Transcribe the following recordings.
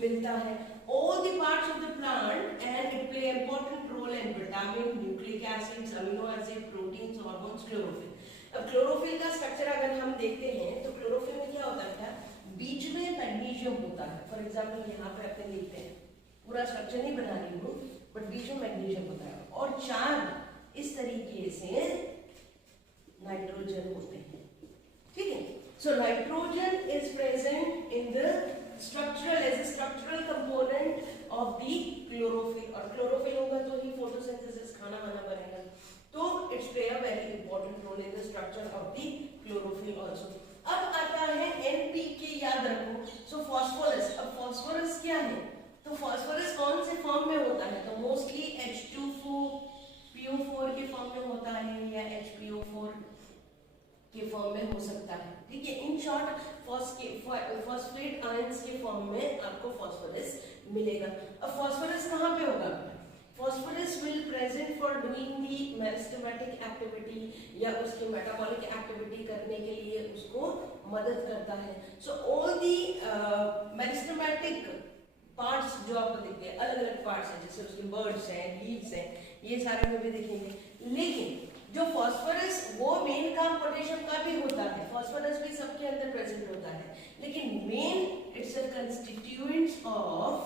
मिलता है। All the parts of the plant and it play important role in vitamin, nucleic acids, amino acid, proteins, hormones, chlorophyll. अब chlorophyll का structure अगर हम देखते हैं तो क्लोरोफिल में क्या होता है, बीच में मैग्नीशियम होता है। फॉर एग्जाम्पल यहाँ पे अपने लिखते हैं, पूरा स्ट्रक्चर नहीं बना रही हूँ, बट बीच में मैग्नीशियम होता है और चार इस तरीके से नाइट्रोजन होते हैं। ठीक है, so nitrogen is present in the structural as a structural component of the chlorophyll, और क्लोरोफिल होगा तो ही फोटोसिंथेसिस खाना वाना बनेगा, तो it's play a very important role in the structure of the chlorophyll also. अब आता है एनपीके, याद रखो। सो फास्फोरस, अब फास्फोरस क्या है, तो फास्फोरस कौन से फॉर्म में होता है, तो मोस्टली H2PO4 के फॉर्म में होता है या HPO4 के फॉर्म में हो सकता है। ठीक है, इन शॉर्ट फॉस्फेट आयंस के फॉर्म में आपको फास्फोरस मिलेगा। अब फास्फोरस कहाँ पे होगा, phosphorus will present for doing the meristematic activity या उसकी metabolic activity करने के लिए उसको मदद करता है। So all the meristematic parts जो आपको दिखते हैं, अलग अलग parts हैं, जैसे उसके birds हैं, leaves हैं, ये सारे में भी दिखेंगे। लेकिन जो phosphorus वो मेन काम पोटेशियम का भी होता है, phosphorus भी सबके अंदर प्रेजेंट होता है, लेकिन main it's a constituents of,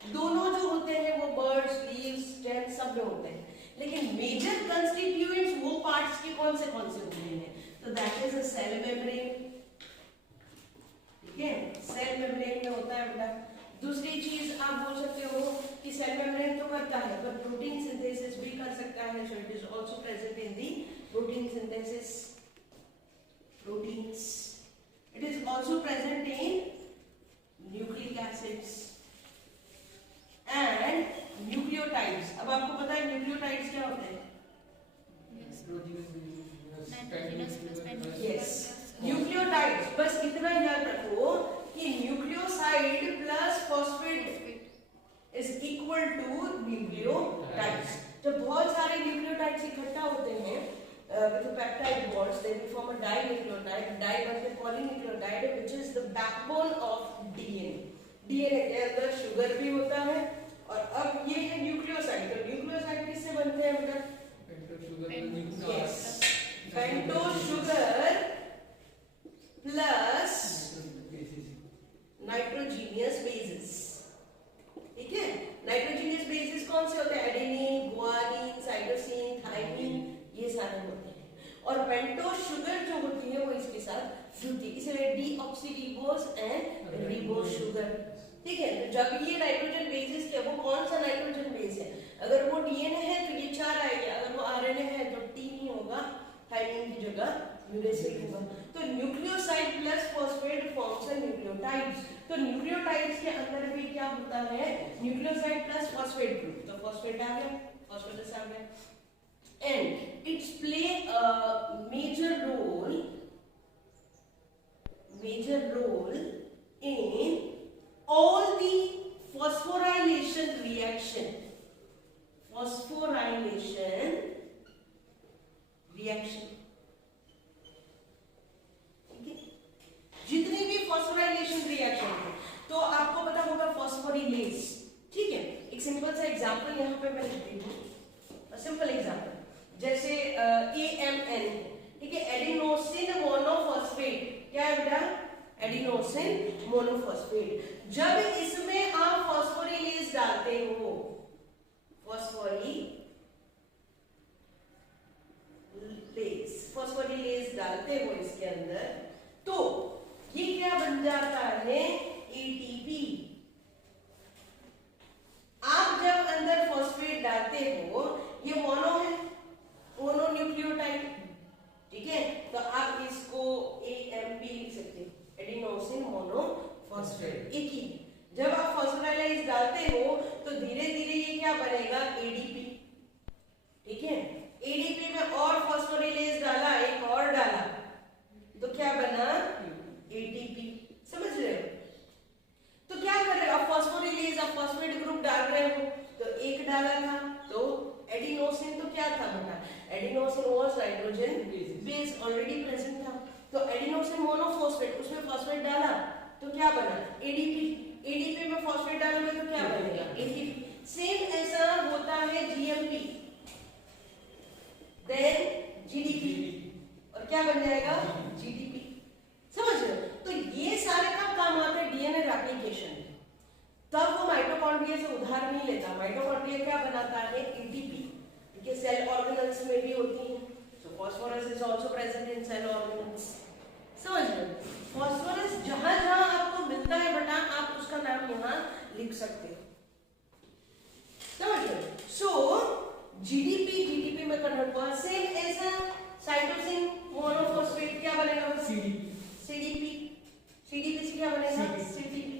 दोनों जो होते हैं वो बर्ड्स, लीव्स, स्टेम सब में होते हैं, लेकिन मेजर कंस्टिट्यूएंट्स वो पार्ट्स के कौन से होते हैं, तो that is a cell membrane. ठीक है, सेल मेम्ब्रेन में होता है बेटा। दूसरी चीज आप बोल सकते हो कि सेल मेम्ब्रेन तो करता है पर प्रोटीन सिंथेसिस भी कर सकता है, so it is also present in the protein synthesis, proteins. It is also present in nucleic acids and nucleotides. अब आपको पता है न्यूक्लियोटाइड्स क्या होते हैं, यस, न्यूक्लियोटाइड्स। बस इतना याद रखो कि nucleoside plus phosphate is equal to nucleotides. जब बहुत सारे न्यूक्लियोटाइड्स इकट्ठा होते हैं with the peptide bonds, they will form a dinucleotide, di बनके polynucleotide, which is the backbone of DNA। DNA के अंदर शुगर भी होता है, और अब ये है न्यूक्लियोसाइड। तो न्यूक्लियोसाइड किससे बनते हैं बेटा, yes, pentose sugar plus nitrogenous basis. ठीक है, नाइट्रोजीनियस बेसिस कौन से होते हैं, एडेनिन, गुआनिन, साइटोसिन, थाइमिन, ये सारे होते हैं, और पेंटोस शुगर जो होती है वो इसके साथ जुड़ती है, इसलिए डीऑक्सीरिबोस एंड रिबोस शुगर। ठीक है, तो जब ये नाइट्रोजन बेसिस है, वो कौन सा नाइट्रोजन बेस है, अगर वो डीएनए है तो ये 4 आएगा, अगर वो आरएनए है तो टी नहीं होगा, थाइमिन की जगह यूरेसिल होगा। तो nucleoside plus phosphate forms a nucleotides. तो न्यूक्लियोटाइड्स के अंदर भी क्या होता है, न्यूक्लियोसाइड प्लस फॉस्फेट ग्रुप, तो फॉस्फेट आ गया, फॉस्फेटस आ गया, and it's play a major role in all the phosphorylation reaction, ठीक है, जितनी भी फॉस्फोराइलेशन रिएक्शन है, तो आपको पता होगा फॉस्फोरिलेज। ठीक है, एक सिंपल सा एग्जांपल यहाँ पे मैं लिखती हूँ, सिंपल एग्जांपल, जैसे AMN, ठीक है, एडिनोसिन मोनोफॉस्फेट, क्या है बेटा, एडिनोसिन मोनोफॉस्फेट। जब इसमें आप फॉस्फोरिलेज डालते हो, फॉस्फोरिलेज डालते हो इसके अंदर, तो ये क्या बन जाता है, ATP। आप जब अंदर फॉस्फेट डालते हो, ये मोनो है, मोनो न्यूक्लियोटाइड। ठीक है, तो आप इसको AMP लिख सकते हैं, एडिनोसिन मोनोफॉस्फेट, एक ही। जब आप फॉस्फोराइलेज डालते हो तो धीरे धीरे ये क्या बनेगा, ADP। ठीक है, ADP में और फॉस्फोरिलेज डाला, एक और डाला, तो क्या बना, ATP। समझ रहे हो, तो क्या कर रहे हो, आप फॉस्फोरिलेज, आप फॉस्फेट ग्रुप डाल रहे हो, तो एक डाला था, तो एडिनोसिन तो क्या था बेटा, adenosine was nitrogen base already present था, तो एडिनोसिन मोनोफॉस्फेट, उसमें फॉस्फेट डाला, तो क्या बना एडीपी, एडीपी में फॉस्फेट डालोगे तो क्या बनेगा एटीपी। सेम ऐसा होता है जीएमपी, देन जीडीपी, और क्या बन जाएगा जीडीपी। समझ रहे हो? तो ये सारे का काम आता है डीएनए रेप्लिकेशन। तब वो माइटोकॉन्ड्रिया से उधार नहीं लेता। माइटोकॉन्ड्रिया क्या बनाता है एटीपी, ठीक है, सेल ऑर्गेनल्स में भी होती है। So phosphorus is also present in cell organelles. समझ रहे हो? फास्फोरस जहां जहां आपको मिलता है बेटा आप उसका नाम यहाँ लिख सकते हो। समझ रहे हो? सो जीडीपी जीडीपी में कन्वर्ट हुआ। सेम ऐसा साइटोसिन मोनोफॉस्फेट क्या बनेगा सीडीपी, सीडीपी, सीडीपी से क्या बनेगा सीटीपी।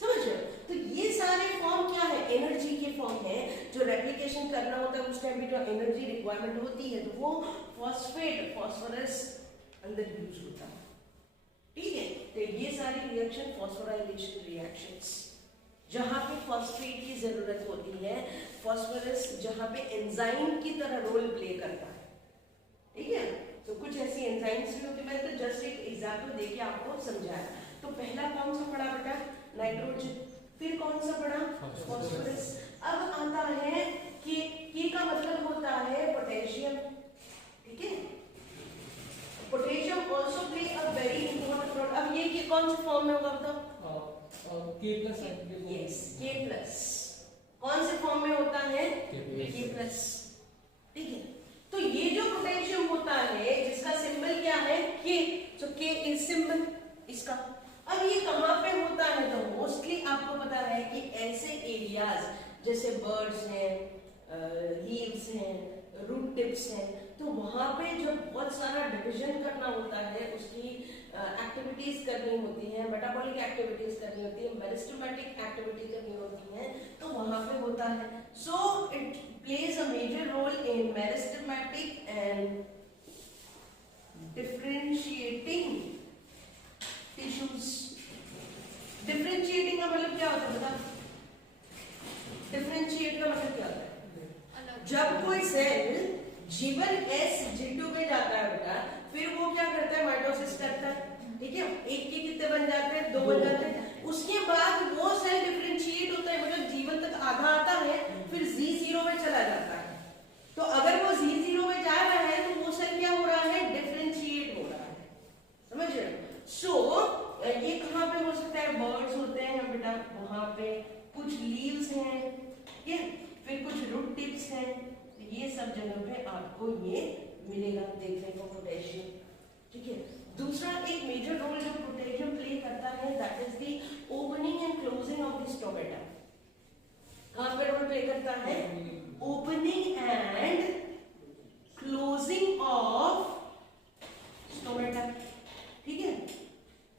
समझ रहे हो? तो ये सारे फॉर्म क्या है एनर्जी के फॉर्म है। जो रेप्लिकेशन करना होता है उस टाइम भी जो एनर्जी रिक्वायरमेंट होती है तो वो फॉस्फेट फॉस्फोरस अंदर यूज होता है। ठीक है, तो ये सारी रिएक्शन फॉस्फोराइलेशन रिएक्शंस जहां पे फॉस्फेट की जरूरत होती है, फॉस्फोरस जहां पे एंजाइम की तरह रोल प्ले करता है। ठीक है, तो कुछ ऐसी एंजाइम्स भी होती है। मैंने तो जस्ट एक एग्जांपल देके आपको समझाया। तो पहला कौन सा पढ़ा बेटा नाइट्रोजन, फिर कौन सा पढ़ा फॉस्फोरस। अब आता है के का मतलब होता है पोटेशियम। ठीक है, potassium also play a very important role. अब ये कौन से फॉर्म में होगा बताओ? K plus yes K plus. कौन से फॉर्म में होता है K प्लस। ठीक है, तो ये जो पोटेशियम होता है जिसका सिंबल क्या है K, तो K इज सिंबल इसका। अब ये कहाँ पे होता है तो मोस्टली आपको पता है कि ऐसे एरियाज जैसे बर्ड्स हैं, लीव्स हैं, रूट टिप्स हैं, तो वहां पे जब बहुत सारा डिवीजन करना होता है, उसकी एक्टिविटीज करनी होती है, मेटाबॉलिक एक्टिविटीज करनी होती है, मेरिस्टेमेटिक एक्टिविटी करनी होती है, तो वहां पे होता है। So it plays a major role in meristematic and differentiating tissues. Differentiating का मतलब क्या होता है बता? डिफरेंशिएट का मतलब क्या होता है? जब कोई सेल जीवन एस G2 में जाता है बेटा, फिर वो क्या करता है माइटोसिस करता है। ठीक है, एक के कितने बन जाते हैं? 2 बन जाते हैं। उसके बाद वो सेल डिफरेंशिएट होता है, मतलब जीवन तक आधा आता है, फिर Z0 में चला जाता है। तो अगर वो Z0 में जा रहा है तो वो सेल क्या हो रहा है? डिफरेंशिएट हो रहा है। समझ रहे हो? सो ये कहाँ पे हो सकता है? बर्ड्स होते हैं बेटा, वहां पे कुछ लीव्स हैं, ठीक है, फिर कुछ रूट टिप्स हैं, तो ये सब जगह पे आपको ये मिलेगा देखने को पोटेशियम। ठीक है, दूसरा एक मेजर रोल जो पोटेशियम प्ले करता है that is the opening and closing of the stomata. कहाँ पे रोल प्ले करता है? Opening and closing of stomata. ठीक है,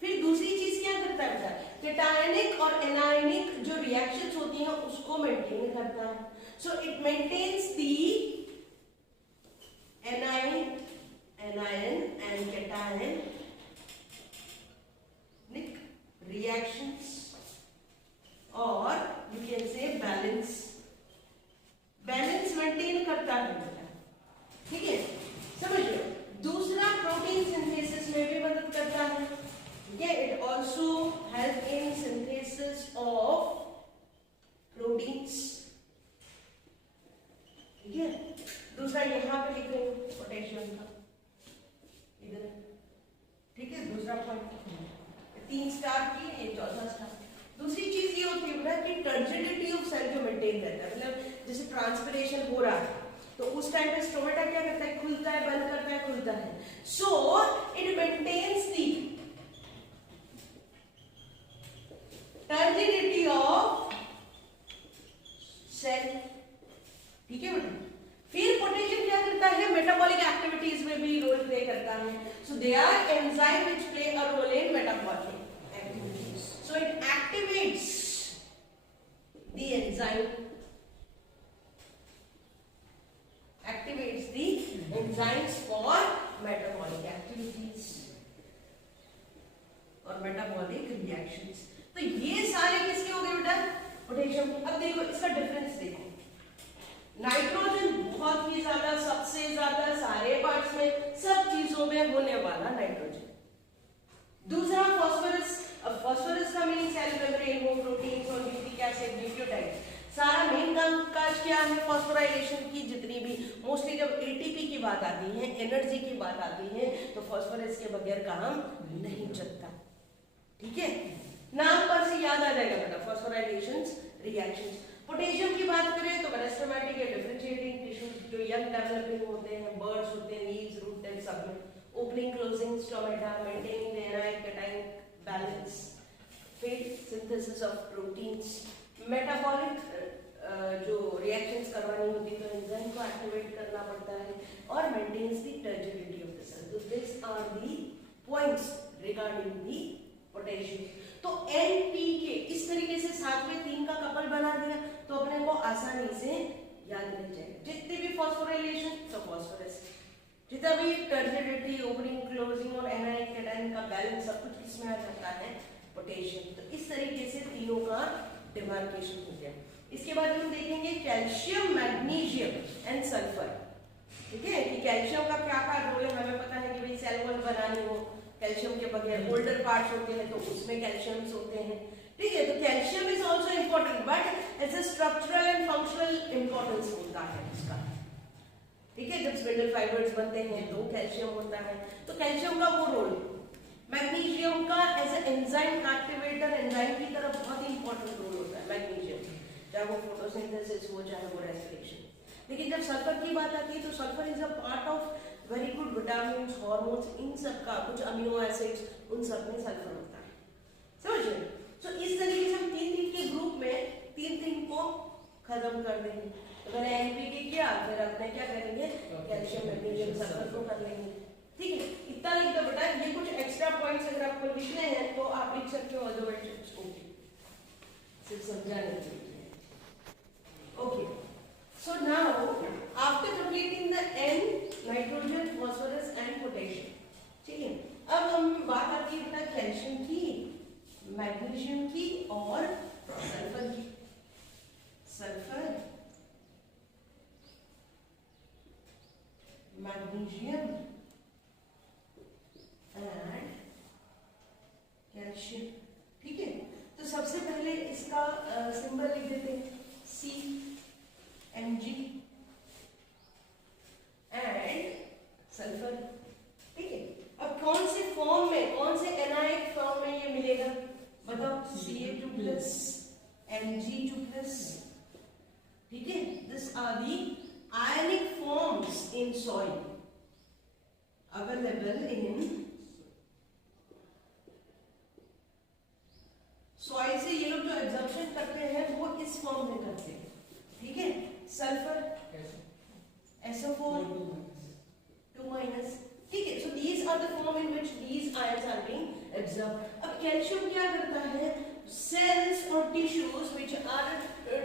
फिर दूसरी चीज क्या करता है बेटा? कैटायनिक और एनायनिक जो रिएक्शंस होती हैं उसको मेंटेन करता है। So it maintains the anion and cation reactions, or you can say balance maintain करता है बेटा। ठीक है, समझ लो। दूसरा प्रोटीन सिंथेसिस में भी मदद करता है। It also help in synthesis of proteins. ठीक है, दूसरा यहाँ पे लिख रही हूँ पोटेशियम का इधर। ठीक है, दूसरा पॉइंट 3 स्टार की, ये चौथा स्टार। दूसरी चीज ये होती है कि टर्जिडिटी ऑफ सेल जो मेंटेन रहता है, मतलब जैसे ट्रांसपिरेशन हो रहा है तो उस टाइम पे स्टोमेटा क्या करता है? खुलता है, बंद करता है, खुलता है। So it maintains the turgidity of cell. ठीक है बेटा, फिर पोटेशियम क्या करता है? मेटाबॉलिक एक्टिविटीज में भी रोल प्ले करता है। So they are enzyme which play a role in metabolic activities. So it activates the enzyme, activates the enzymes for metabolic activities और metabolic reactions। तो ये सारे किसके हो गए बेटा? पोटेशियम। अब देखो इसका डिफरेंस देखो। नाइट्रोजन बहुत ही ज्यादा, सबसे ज्यादा सारे पार्ट्स में, सब चीजों में होने वाला नाइट्रोजन। दूसरा फास्फोरस अब फास्फोरस का मेन सेल मेम्ब्रेन वो प्रोटीन्स और न्यूक्लिक एसिड न्यूक्लियोटाइड सारा मेन काज क्या है फॉस्फोराइलेशन की। जितनी भी मोस्टली जब एटीपी की बात आती है, एनर्जी की बात आती है, तो फास्फोरस के बगैर काम नहीं चलता। ठीक है, नाम पर से याद आ जाएगा बेटा फॉस्फोराइलेशंस रिएक्शंस। पोटेशियम की बात करें तो मेरिस्टेमेटिक या डिफरेंशिएटिंग टिश्यूज जो यंग डेवलपिंग होते हैं, बर्ड्स होते हैं, लीव्स, रूट टिप्स सब में, opening closing stomata, maintaining the anion cation balance, फिर सिंथेसिस ऑफ प्रोटीन्स, मेटाबॉलिक जो रिएक्शंस करवानी होती है तो एंजाइम को एक्टिवेट करना पड़ता है, और maintains the turgidity of the cell. तो this are the points regarding the potassium. तो एनपीके इस तरीके से साथ में 3 का कपल बना दिया तो अपने को आसानी से याद रह जाएगा। जितने भी फॉस्फोराइलेशन तो फास्फोरस, जितना भी टर्जिडिटी, ओपनिंग क्लोजिंग और एनाइक कैटाइन का बैलेंस सब कुछ इसमें आ जाता है पोटेशियम। तो इस तरीके से तीनों का डिमार्केशन हो गया। इसके बाद हम देखेंगे कैल्शियम, मैग्नीशियम एंड सल्फर। ठीक है, कि कैल्शियम का क्या क्या रोल है। हमें पता है कि भाई सेल वॉल बनानी हो कैल्शियम के बगैर, ओल्डर पार्ट्स होते हैं तो उसमें कैल्शियम्स होते हैं। ठीक है, तो calcium is also important but as a structural and functional importance होता है इसका। ठीक है, जब स्पिंडल फाइबर्स बनते हैं तो कैल्शियम होता है, तो कैल्शियम का वो रोल। मैग्नीशियम का as a enzyme activator, enzyme की तरह बहुत इंपॉर्टेंट रोल होता है मैग्नीशियम, चाहे वो फोटोसिंथेसिस हो चाहे वो रेस्पिरेशन। लेकिन जब सल्फर की बात आती है तो sulphur is a part of very good vitamin, hormones, इन सब का कुछ अमीनो एसिड्स, उन सब में सल्फर होता है। समझ रहे? सो इस तरीके से हम 3 के ग्रुप में 3 को खत्म कर देंगे। तो मैंने एनपीके किया, फिर अपने क्या करेंगे कैल्शियम, मैग्नीशियम, सल्फर को कर लेंगे। ठीक है, इतना लिख दो बेटा। ये कुछ एक्स्ट्रा पॉइंट्स अगर आपको लिखने हैं तो आप लिख सकते हो अदरवाइज को सिर्फ समझाने के लिए। Okay, so now after completing the N, nitrogen, phosphorus and potassium, ठीक है, अब हम बात आती है बेटा कैल्शियम की, मैग्नीशियम की और सल्फर की। Sulphur, magnesium and calcium. ठीक है, तो सबसे पहले इसका सिंबल लिख देते हैं C Mg एंड सल्फर। ठीक है, अब कौन से फॉर्म में, कौन से एनाइक फॉर्म में ये मिलेगा बताओ? Ca2+ Mg2+। ठीक है, this are the ionic forms in soil available in soil से। ये लोग जो एब्जॉर्प्शन करते हैं वो इस फॉर्म में करते हैं। ठीक है, सल्फर SO4 2-। ठीक है, so these are the form in which these ions are being absorbed. अब कैल्शियम क्या करता है? सेल्स और tissues which are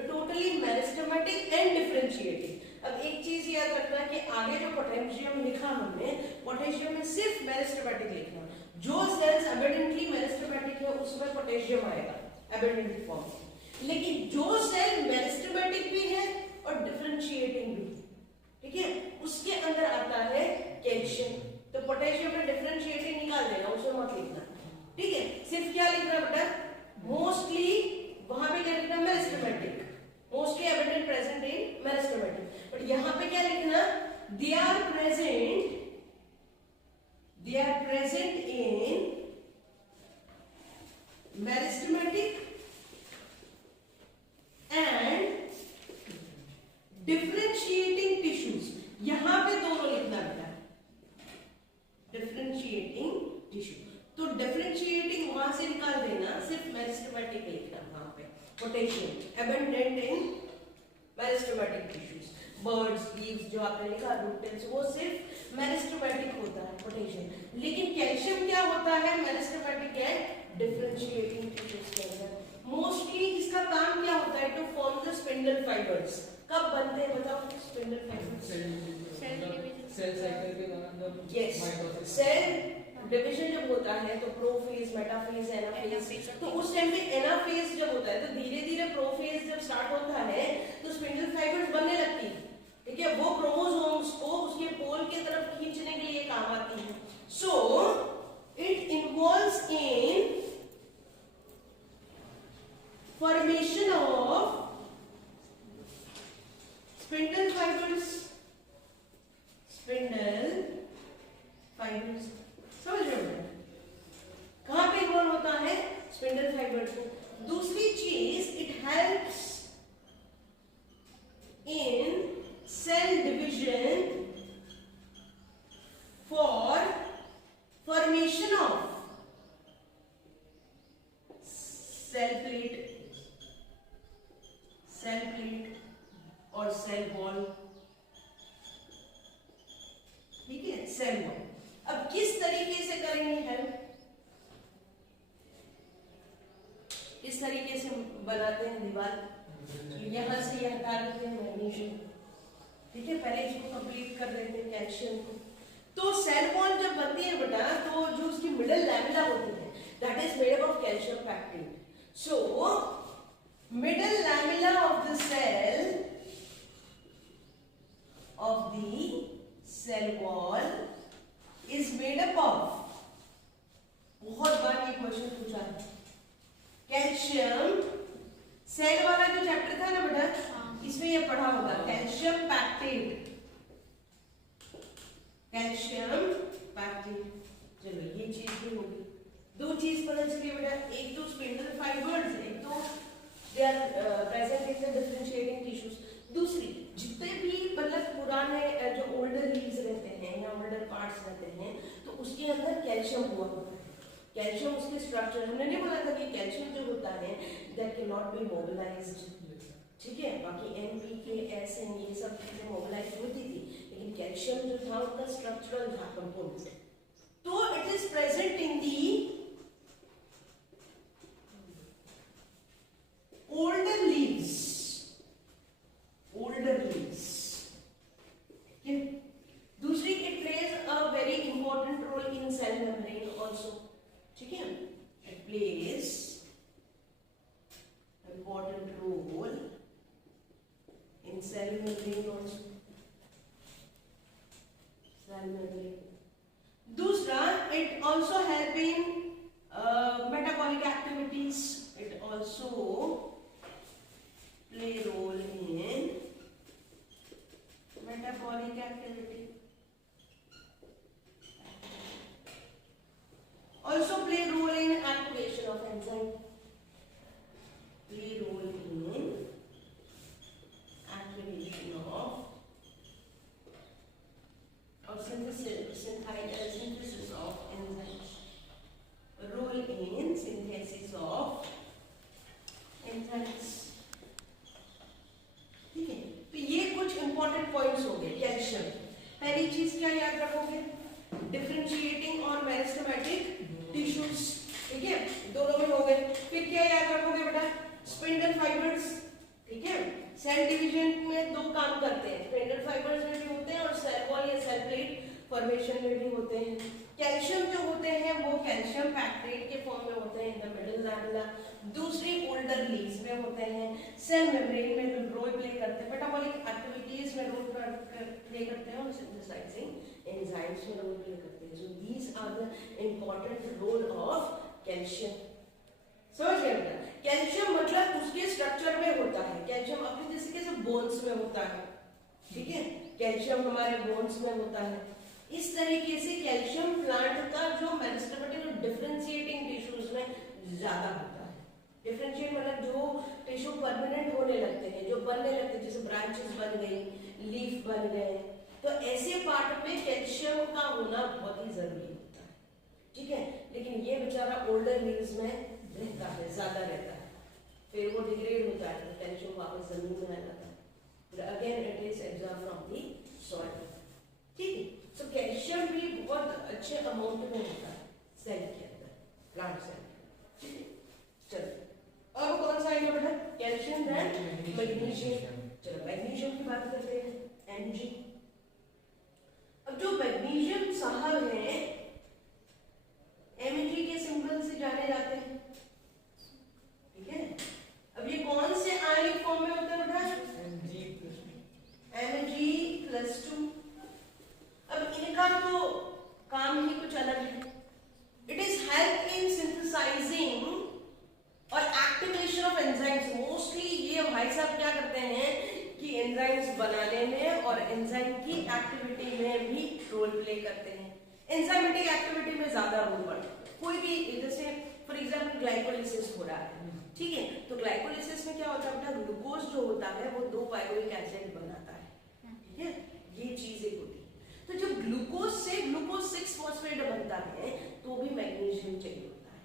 totally meristematic and differentiating. अब एक चीज याद रखना कि आगे जो पोटेशियम लिखा हमने, पोटेशियम में सिर्फ मेरिस्टेमेटिक लिखना। जो सेल्स एबिडेंटली मेरिस्टेमेटिक है उसमें पोटेशियम आएगा एबिडेंट फॉर्म। लेकिन जो सेल मेरिस्टेमेटिक भी है और डिफरेंशिएटिंग भी, ठीक है, उसके अंदर आता है कैल्शियम। तो पोटेशियम में डिफरेंशिएटिंग निकाल देना, उसमें मत लिखना। ठीक है, सिर्फ क्या लिखना बेटा? मोस्टली वहां पे क्या लिखना? Meristematic, mostly evident present in meristematic. But यहां पे क्या लिखना? They are present in meristematic and differentiating tissues। यहां पे दोनों लिखना बेटा, differentiating tissue। तो differentiating वहां से निकाल देना, सिर्फ meristematic लिखना वहां पे। Potassium abundant in meristematic tissues, birds, leaves जो आपने लिखा, रूट टिप्स, वो सिर्फ मेरिस्टेमेटिक होता है पोटेशियम। लेकिन कैल्शियम क्या होता है? मेरिस्टेमेटिक एंड डिफरेंशिएटिंग टिश्यूज के अंदर। मोस्टली इसका काम क्या होता है? To form the spindle fibres. कब बनते हैं बताओ स्पिंडल फाइबर्स? सेल साइकिल के दौरान। यस, सेल डिवीजन जब होता है तो प्रोफेज, मेटाफेज, एनाफेज। तो उस टाइम पे एनाफेज जब होता है तो धीरे धीरे प्रोफेज जब स्टार्ट होता है तो स्पिंडल फाइबर्स बनने लगती है। ठीक है, वो क्रोमोसोम्स को उसके पोल के तरफ खींचने के लिए काम आती है। So it involves in fibres. समझ रहे हो कहाँ पे इन्वॉल्व होता है? स्पिंडल फाइबर्स में। दूसरी चीज, it helps in cell division for formation of cell plate और सेल वॉल। ठीक है, सेल वॉल। अब किस तरीके से करेंगे हेल्प? किस तरीके से बनाते हैं दीवार? यहां से ये हटा देते हैं मैग्नीशियम। ठीक है, पहले इसको कंप्लीट कर देते हैं कैल्शियम को। तो सेल वॉल जब बनती है बेटा, तो जो उसकी मिडल लैमिना होती है that is made up of calcium pectate. So middle lamina of the cell of the cell wall is made up of, बहुत बार ये क्वेश्चन पूछा है, कैल्शियम। सेल वाला जो चैप्टर था ना बेटा, इसमें ये पढ़ा होगा कैल्शियम पैक्टेट, कैल्शियम पैक्टेट। चलो ये चीज भी होगी। दो चीज पता चली बेटा, एक तो स्पिंडल फाइबर्स, एक तो they are present in the differentiating tissues. दूसरी, जितने भी मतलब पुराने जो ओल्डर लीव्स रहते हैं या ओल्डर पार्ट्स रहते हैं, तो उसके अंदर कैल्शियम हुआ होता है। कैल्शियम उसके स्ट्रक्चर, हमने नहीं बोला था कि कैल्शियम जो होता है that can not be mobilised. ठीक है, बाकी NPK, SN ये सब चीजें मोबिलाइज होती थी, लेकिन कैल्शियम जो था उनका स्ट्रक्चरल था कंपोनेंट। तो it is present in the older leaves, older leaves। Okay? दूसरी, it plays a very important role in cell membrane also। ठीक है, it plays important role in cell membrane also, cell membrane। दूसरा, it also help in metabolic activities। It also play role in metabolic activity, also play role in activation of enzyme, play role in activation of synthesis of enzymes, role in synthesis of enzymes। ठीक है, तो ये कुछ important points हो गए calcium. पहली चीज क्या याद रखोगे? डिफरेंशिएटिंग और मेरिस्टेमेटिक टिश्यूज। ठीक है, दोनों में हो गए। फिर क्या याद रखोगे बेटा? Spindle fibres. ठीक है, सेल डिवीजन में दो काम करते हैं, स्पिंडल फाइबर्स में भी होते हैं और सेल वॉल या सेल प्लेट फॉर्मेशन में भी होते हैं। कैल्शियम जो होते हैं वो कैल्शियम पैक्टेट के फॉर्म में होते हैं इन द मिडिल लैमिना। दूसरी ओल्डर लीव्स में होते हैं, सेल मेम्ब्रेन में रोल प्ले करते हैं, मेटाबॉलिक एक्टिविटीज में रोल प्ले करते हैं और सिंथेसाइजिंग एंजाइम्स में रोल प्ले करते हैं। So these are the important role of calcium. समझ गए बेटा? कैल्शियम मतलब उसके स्ट्रक्चर में होता है। कैल्शियम अपने जैसे कैसे बोन्स में होता है। ठीक है, कैल्शियम हमारे बोन्स में होता है। इस तरीके से कैल्शियम प्लांट का जो मेरिस्टेमेटिक और डिफरेंशिएटिंग टिश्यूज में ज्यादा होता है। डिफरेंशिएट मतलब जो टिश्यू परमानेंट होने लगते हैं, जो बनने लगते हैं, जैसे ब्रांचेस बन गई, लीफ बन गए, तो ऐसे पार्ट में कैल्शियम का होना बहुत ही जरूरी होता है। ठीक है, लेकिन ये बेचारा ओल्डर लीव्स में रहता है, ज्यादा रहता है, फिर वो डिग्रेड होता है, तो कैल्शियम वापस जमीन में आ जाता है, फिर again it is absorb from the soil. ठीक है, तो कैल्शियम भी बहुत अच्छे अमाउंट में होता है सेल के अंदर, प्लांट सेल। ठीक है, चलो अब कौन सा आएगा बेटा? Calcium then magnesium. चलो मैग्नीशियम की बात करते हैं, Mg। अब जो मैग्नीशियम साहब है Mg के सिंबल से जाने जाते हैं। ठीक है, अब ये कौन से आयनिक फॉर्म में होता है बेटा? Mg+2। अब इनका तो काम ही कुछ अलग है। It is help in synthesising और एक्टिवेशन ऑफ एंजाइम्स। मोस्टली ये भाई साहब क्या करते हैं कि एंजाइम्स बनाने में और एंजाइम की एक्टिविटी में भी रोल प्ले करते हैं। एंजाइमेटिक एक्टिविटी में ज्यादा रोल बढ़ता है। कोई भी जैसे फॉर एग्जाम्पल ग्लाइकोलिसिस हो रहा है, ठीक है, तो ग्लाइकोलिसिस में क्या होता है बेटा, ग्लूकोज जो होता है वो 2 पाइरुविक एसिड बनाता है, ठीक है, ये चीज एक होती है। तो जब ग्लूकोज से ग्लूकोज 6 फॉस्फेट बनता है तो भी मैग्नीशियम चाहिए होता है,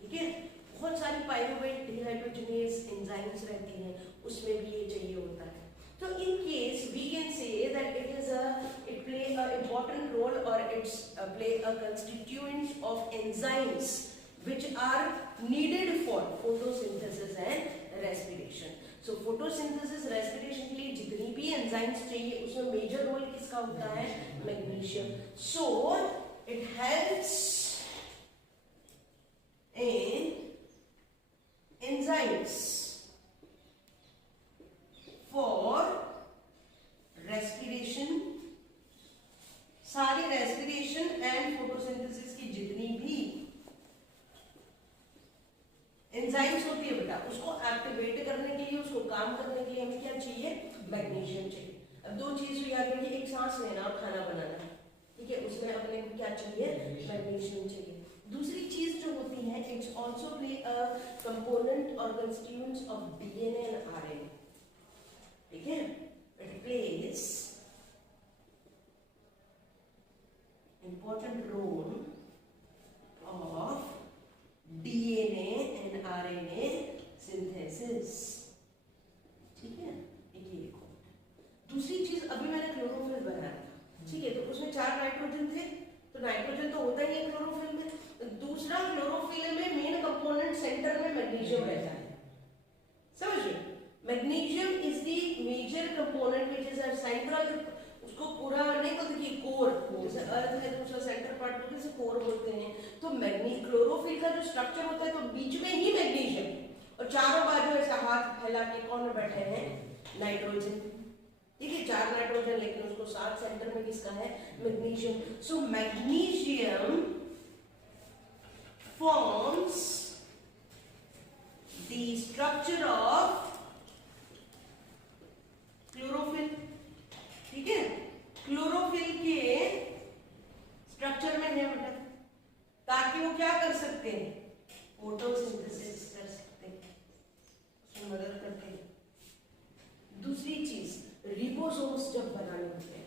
ठीक है। बहुत सारी पाइरुवेट डिहाइड्रोजनेज एंजाइम्स रहती हैं, उसमें भी ये चाहिए होता है। तो in case we can say that it play a important role, or it's play a constituent of enzymes which are needed for photosynthesis and respiration. So photosynthesis respiration के लिए जितनी भी enzymes चाहिए उसमें major role किसका होता है, magnesium. So it helps in enzymes for respiration, सारी रेस्पिरेशन एंड फोटोसिंथेसिस की जितनी भी एंजाइम्स होती है बेटा, उसको एक्टिवेट करने के लिए, उसको काम करने के लिए हमें क्या चाहिए, मैग्नीशियम चाहिए। अब 2 चीज याद रखिए, एक सांस लेना और खाना बनाना, ठीक है, उसमें अपने को क्या चाहिए, मैग्नीशियम चाहिए। दूसरी चीज जो होती है, it's also play a component और constituents of DNA and RNA, ठीक है, it plays important role of DNA and RNA synthesis, ठीक है, ये दूसरी चीज अभी मैंने क्लोरोफिल बनाया था, ठीक है, तो उसमें 4 नाइट्रोजन थे, तो नाइट्रोजन तो होता ही है क्लोरोफिल में। दूसरा क्लोरोफिल में मेन कंपोनेंट सेंटर में मैग्नीशियम रहता है, समझिए, magnesium is the major component which is a central, उसको पूरा नहीं को देखिए कोर, जैसे अर्थ है तो उसका सेंटर पार्ट को किसे कोर बोलते हैं। तो क्लोरोफिल का जो स्ट्रक्चर होता है तो बीच में ही मैग्नीशियम और चारों बाजू ऐसा हाथ फैला के कौन बैठे हैं, नाइट्रोजन, ठीक है, 4 नाइट्रोजन, लेकिन उसको साथ सेंटर में किसका है, magnesium. So magnesium forms the structure of chlorophyll, ठीक है, क्लोरोफिल के स्ट्रक्चर में है बेटा, ताकि वो क्या कर सकते हैं, फोटोसिंथेसिस कर सकते हैं, उसमें मदद करते हैं। दूसरी चीज रिबोसोम्स जब बनाने होते हैं,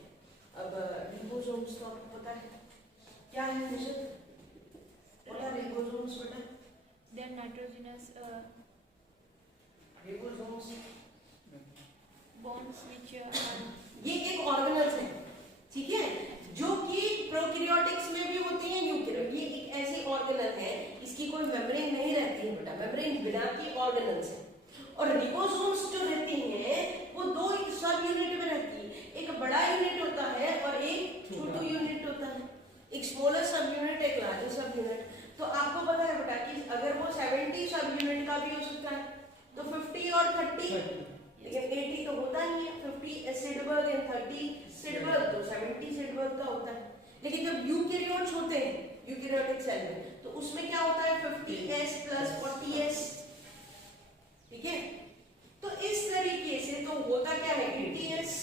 अब रिबोसोम्स तो आपको पता है क्या है, निश्चित पता, रिबोसोम्स बेटा, they are nitrogenous रिबोसोम्स bonds which are ये एक ऑर्गेनल्स है, ठीक है, जो कि प्रोकैरियोटिक्स में भी होती है, यूकैरियोट, ये एक ऐसी ऑर्गेनल है, इसकी कोई मेम्ब्रेन नहीं रहती है बेटा, मेम्ब्रेन बिना की ऑर्गेनल्स है। और रिबोसोम्स जो रहती हैं वो 2 सब यूनिट में रहती है, एक बड़ा यूनिट होता है और एक छोटा यूनिट होता है, एक स्मॉलर सब यूनिट, एक लार्जर सब यूनिट। तो आपको पता है बेटा कि अगर वो 70 सब यूनिट का भी हो सकता है तो 50 और 30, लेकिन 80 तो होता नहीं है, 50 सिडबर्ग एंड 30 सिडबर्ग, तो 70 सिडबर्ग का होता है। लेकिन जब यूकैरियोट्स होते हैं यूकैरियोटिक सेल में, तो उसमें क्या होता है, 50s प्लस 40s, ठीक है। तो इस तरीके से तो होता क्या है, 80s,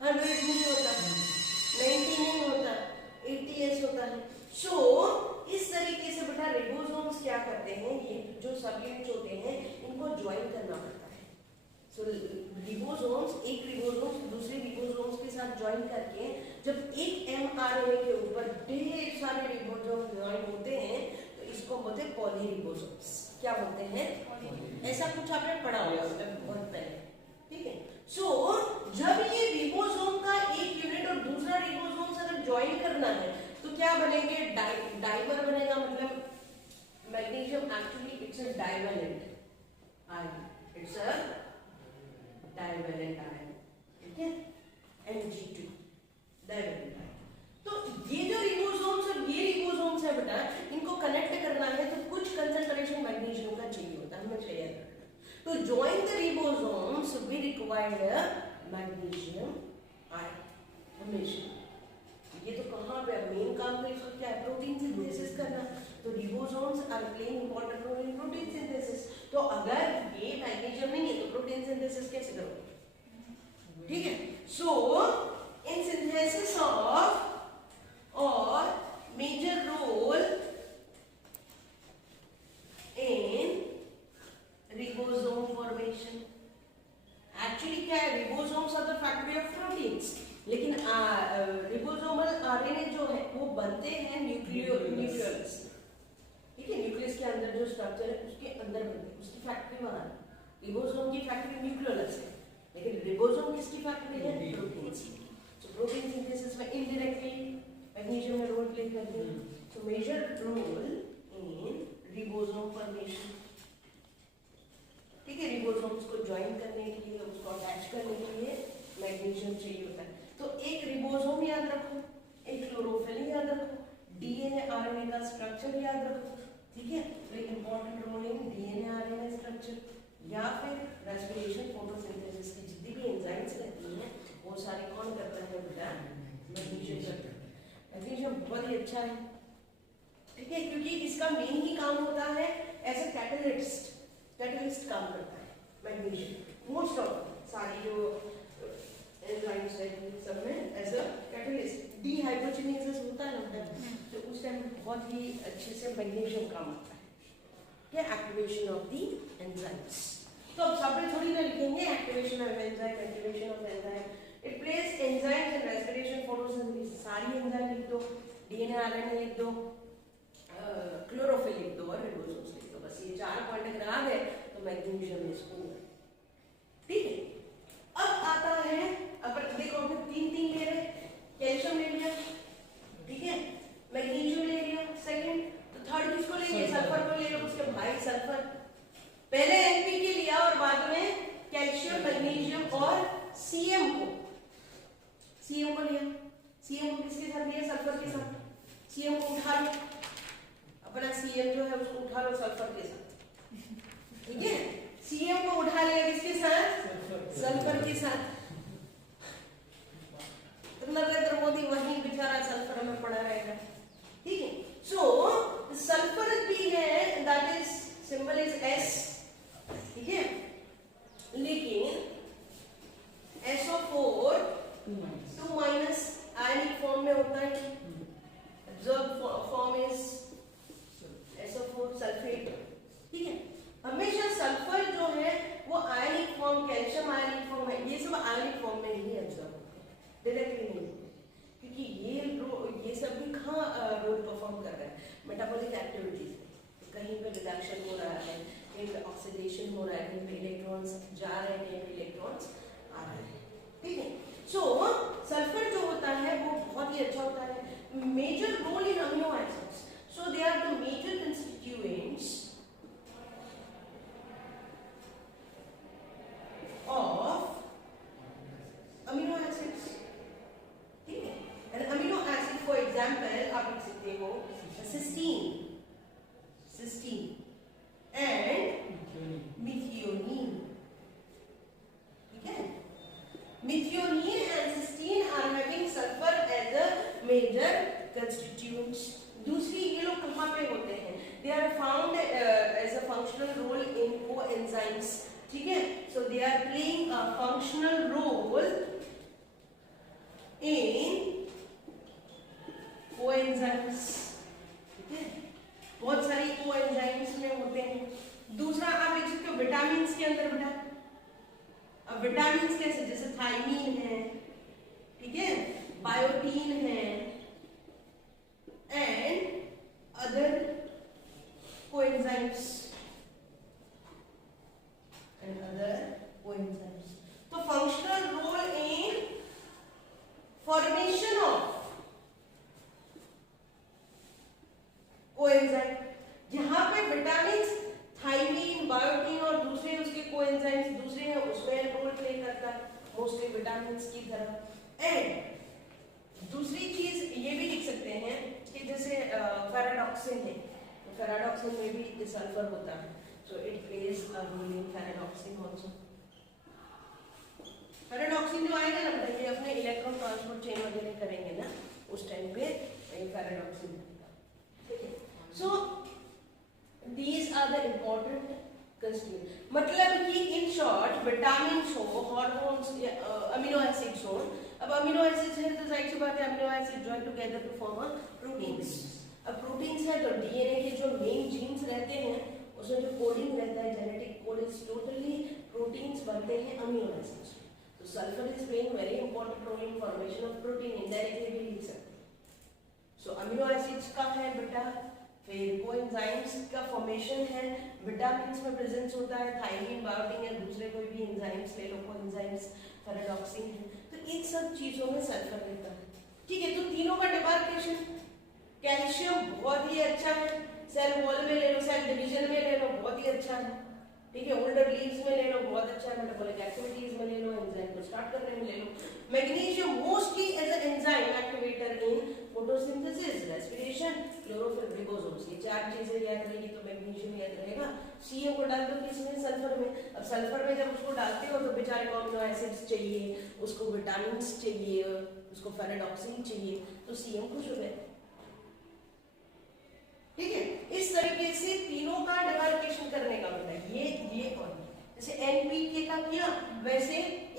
100 नहीं होता, 90 नहीं होता, 80s होता है। सो इस तरीके से बेटा रिबोसोम्स क्या करते हैं, ये जो सब यूनिट्स होते हैं इनको ज्वाइन करना पड़ता है। So, रिबोसोम्स, एक रिबोसोम्स दूसरे रिबोसोम्स के साथ ज्वाइन करके जब एक mRNA के ऊपर ढेर सारे रिबोसोम्स ज्वाइन होते हैं तो इसको बोलते हैं पॉलीरिबोसोम्स। क्या बोलते हैं, ऐसा कुछ आपने पढ़ा होगा बहुत पहले, ठीक है। सो जब ये रिबोसोम का एक यूनिट और दूसरा रिबोसोम अगर ज्वाइन करना है तो क्या बनेंगे, डाइमर बनेगा, मतलब magnesium actually it's a divalent ion, it's a divalent ion, ठीक है, Mg2 डाइवेलेंट आयन। तो ये जो रिबोसोम्स और ये रिबोसोम्स है बेटा, इनको कनेक्ट करना है तो कुछ कंसंट्रेशन मैग्नीशियम का चाहिए होता है, हमें चाहिए रखना। तो join the ribosomes we require magnesium ion हमेशा। ये तो कहाँ पे मेन काम तो इसको क्या है, प्रोटीन सिंथेसिस करना। तो ribosomes are playing important role in protein synthesis. तो अगर ये मैग्नीशियम नहीं है तो प्रोटीन सिंथेसिस कैसे करोगे, ठीक है। सो इन सिंथेसिस ऑफ बनते हैं न्यूक्लियस, ठीक है, न्यूक्लियस के अंदर जो स्ट्रक्चर है उसके अंदर बनते हैं, उसकी फैक्ट्री वहां है। रिबोसोम की फैक्ट्री न्यूक्लियस है, लेकिन रिबोसोम किसकी फैक्ट्री है? प्रोटीन्स की। तो प्रोटीन सिंथेसिस में इनडायरेक्टली मैग्नीशियम में रोल प्ले करती है। तो major role in ribosome formation, ठीक है, रिबोसोम्स को ज्वाइन करने के लिए, उसको अटैच करने के लिए मैग्नीशियम चाहिए होता है। तो एक रिबोसोम याद रखो, एक क्लोरोफिल याद रखो, डीएनए आरएनए का स्ट्रक्चर याद रखो, ठीक है, तो important role in DNA RNA structure, या फिर रेस्पिरेशन फोटोसिंथेसिस की जितनी भी एंजाइम्स रहती हैं वो सारे कौन करता है बेटा? मैग्नीशियम करता है। मैग्नीशियम बहुत ही अच्छा है, ठीक है, क्योंकि इसका मेन ही काम होता है एज अ कैटलिस्ट, कैटलिस्ट काम करता है मैग्नीशियम। मोस्ट ऑफ सारी जो एंजाइम्स है सब में एज अ कैटलिस्ट, डीहाइड्रोजनेसेस होता है ना, तो उस टाइम बहुत ही अच्छे से मैग्नीशियम काम आता है, क्या एक्टिवेशन ऑफ दी एंजाइम्स। तो अब सब में थोड़ी ना लिखेंगे activation of enzyme, activation of enzyme, it place enzymes in respiration photosynthesis, सारी एंजाइम लिख दो, डीएनए आरएनए लिख दो, क्लोरोफिल लिख दो और रिबोसोम्स लिख दो, बस ये 4 पॉइंट अगर आ गए तो मैग्नीशियम इज पूरा, ठीक है। अब आता है, अब देखो हमने 3 ले रहे, कैल्शियम ले लिया, ठीक है, मैग्नीशियम ले लिया सेकंड, तो थर्ड किसको लेंगे? सल्फर को ले लो, उसके भाई सल्फर, पहले एनपीके लिया और बाद में कैल्शियम, मैग्नीशियम और सीएम को लिया, सीएम को किसके साथ लिया? सल्फर के साथ। सीएम को उठा लो, अपना सीएम जो है उसको उठा लो सल्फर के साथ, ठीक है, सीएम को उठा लिया किसके साथ? सल्फर के साथ। तो नरेंद्र मोदी वहीं बेचारा सल्फर में पड़ा रहेगा, ठीक है। सो सल्फर भी है, that is symbol is S, ठीक है, लेकिन SO4 2- आयनिक फॉर्म में होता है, absorb form is SO4 sulphate, ठीक है। हमेशा सल्फर जो है वो ionic form, calcium ionic form है, ये सब आयनिक फॉर्म में ही एब्जॉर्ब होते हैं, डायरेक्टली नहीं, क्योंकि ये सब भी कहाँ रोल परफॉर्म कर रहे हैं? मेटाबॉलिक एक्टिविटीज में, कहीं पे रिडक्शन हो रहा है, कहीं पे ऑक्सीडेशन हो रहा है, कहीं पे इलेक्ट्रॉन्स जा रहे हैं, कहीं पे इलेक्ट्रॉन्स आ रहे हैं, ठीक है। सो सल्फर जो होता है वो बहुत ही अच्छा होता है, major role in amino acids, so they are the major constituents of amino acids, ठीक है। And amino acid for example आप लिख सकते हो सिस्टीन एंड मिथियोनिन, ठीक है, methionine and cysteine are having sulphur as a major constituents. दूसरी ये लोग कहाँ पे होते हैं? They are found as a functional role in coenzymes, ठीक है, so they are playing a functional role in coenzymes, ठीक है, बहुत सारी कोएंजाइम्स में होते हैं। दूसरा आप लिख सकते हो विटामिन के अंदर बेटा, अब विटामिन कैसे? जैसे थायमीन है, ठीक है, बायोटीन है एंड अदर कोएंजाइम्स तो functional role in formation of coenzyme, जहां पे विटामिन, थायमीन, बायोटीन और दूसरे उसके कोएंजाइम्स दूसरे हैं उसमें रोल प्ले करता है, मोस्टली विटामिन की तरह। एंड दूसरी चीज ये भी लिख सकते हैं कि जैसे फेराडॉक्सिन है, तो फेराडॉक्सिन में भी सल्फर होता है, so it plays a role in ferredoxin also. Ferredoxin जो आएगा ना, ये अपने इलेक्ट्रॉन ट्रांसपोर्ट चेन वगैरह करेंगे ना, उस टाइम पे फेराडॉक्सिन, ठीक है। सो these are the important constituents, मतलब कि in short विटामिन हो, हार्मोन्स, अमीनो एसिड्स हो। अब अमीनो एसिड्स है तो जाहिर सी बात है amino acid join together to form a proteins. अब प्रोटीन्स है तो डीएनए के जो मेन जीन्स रहते हैं उसमें जो कोडिंग रहता है, genetic code is totally proteins बनते हैं अमीनो एसिड्स। तो sulphur is playing very important role in formation of protein, indirectly भी लिख सकते हैं। सो अमीनो बेटा, फिर कोएंजाइम्स का फॉर्मेशन है, विटामिन्स में प्रेजेंस होता है, थायमिन, बायोटिन या दूसरे कोई भी एंजाइम्स ले लो, कोएंजाइम्स, पैराडॉक्सिन है, तो इन सब चीजों में सल्फर रहता है। ठीक है, तो तीनों का डिमार्केशन, कैल्शियम बहुत ही अच्छा है, सेल वॉल में ले लो, सेल डिवीजन में ले लो, बहुत ही अच्छा है। ठीक है, ओल्डर लीव्स में ले लो, बहुत अच्छा है, मेटाबॉलिक एक्टिविटीज में ले लो, एंजाइम को स्टार्ट करने में ले लो। Magnesium mostly as a enzyme activator in photosynthesis, respiration, chlorophyll, ribosomes, ये चार चीजें याद रहेगी तो मैग्नीशियम याद रहेगा। सीएम को डाल दो किसमें, सल्फर में। अब सल्फर में जब उसको डालते हो तो बेचारे को अमीनो एसिड्स चाहिए, उसको विटामिन्स चाहिए, उसको पैराडॉक्सिन चाहिए, तो सीएम खुश हो गए। ठीक है, इस तरीके से तीनों का डिमार्केशन करने का मतलब है ये और जैसे एनपीके का किया वैसे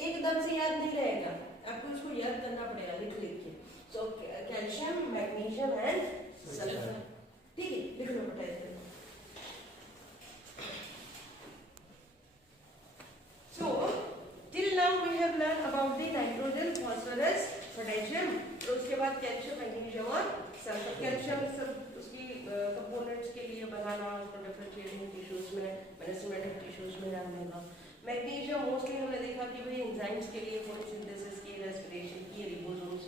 एकदम से याद नहीं रहेगा, आपको इसको याद करना पड़ेगा लिख लिख के। So calcium, magnesium and sulphur. ठीक है, लिख लो बेटा इसको। So till now we have learned about the nitrogen, phosphorus, potassium, तो उसके बाद कैल्शियम, मैग्नीशियम और सल्फर। कैल्शियम सब उसकी कंपोनेंट्स के लिए बनाना, उसको डिफरेंशिएटिंग टिश्यूज में, मेरिस्टेमेटिक टिश्यूज में डालने का। मैग्नीशियम मोस्टली हमने देखा कि भाई एंजाइम्स के लिए, फोटोसिंथेसिस के, रेस्पिरेशन के, रिबोसोम्स,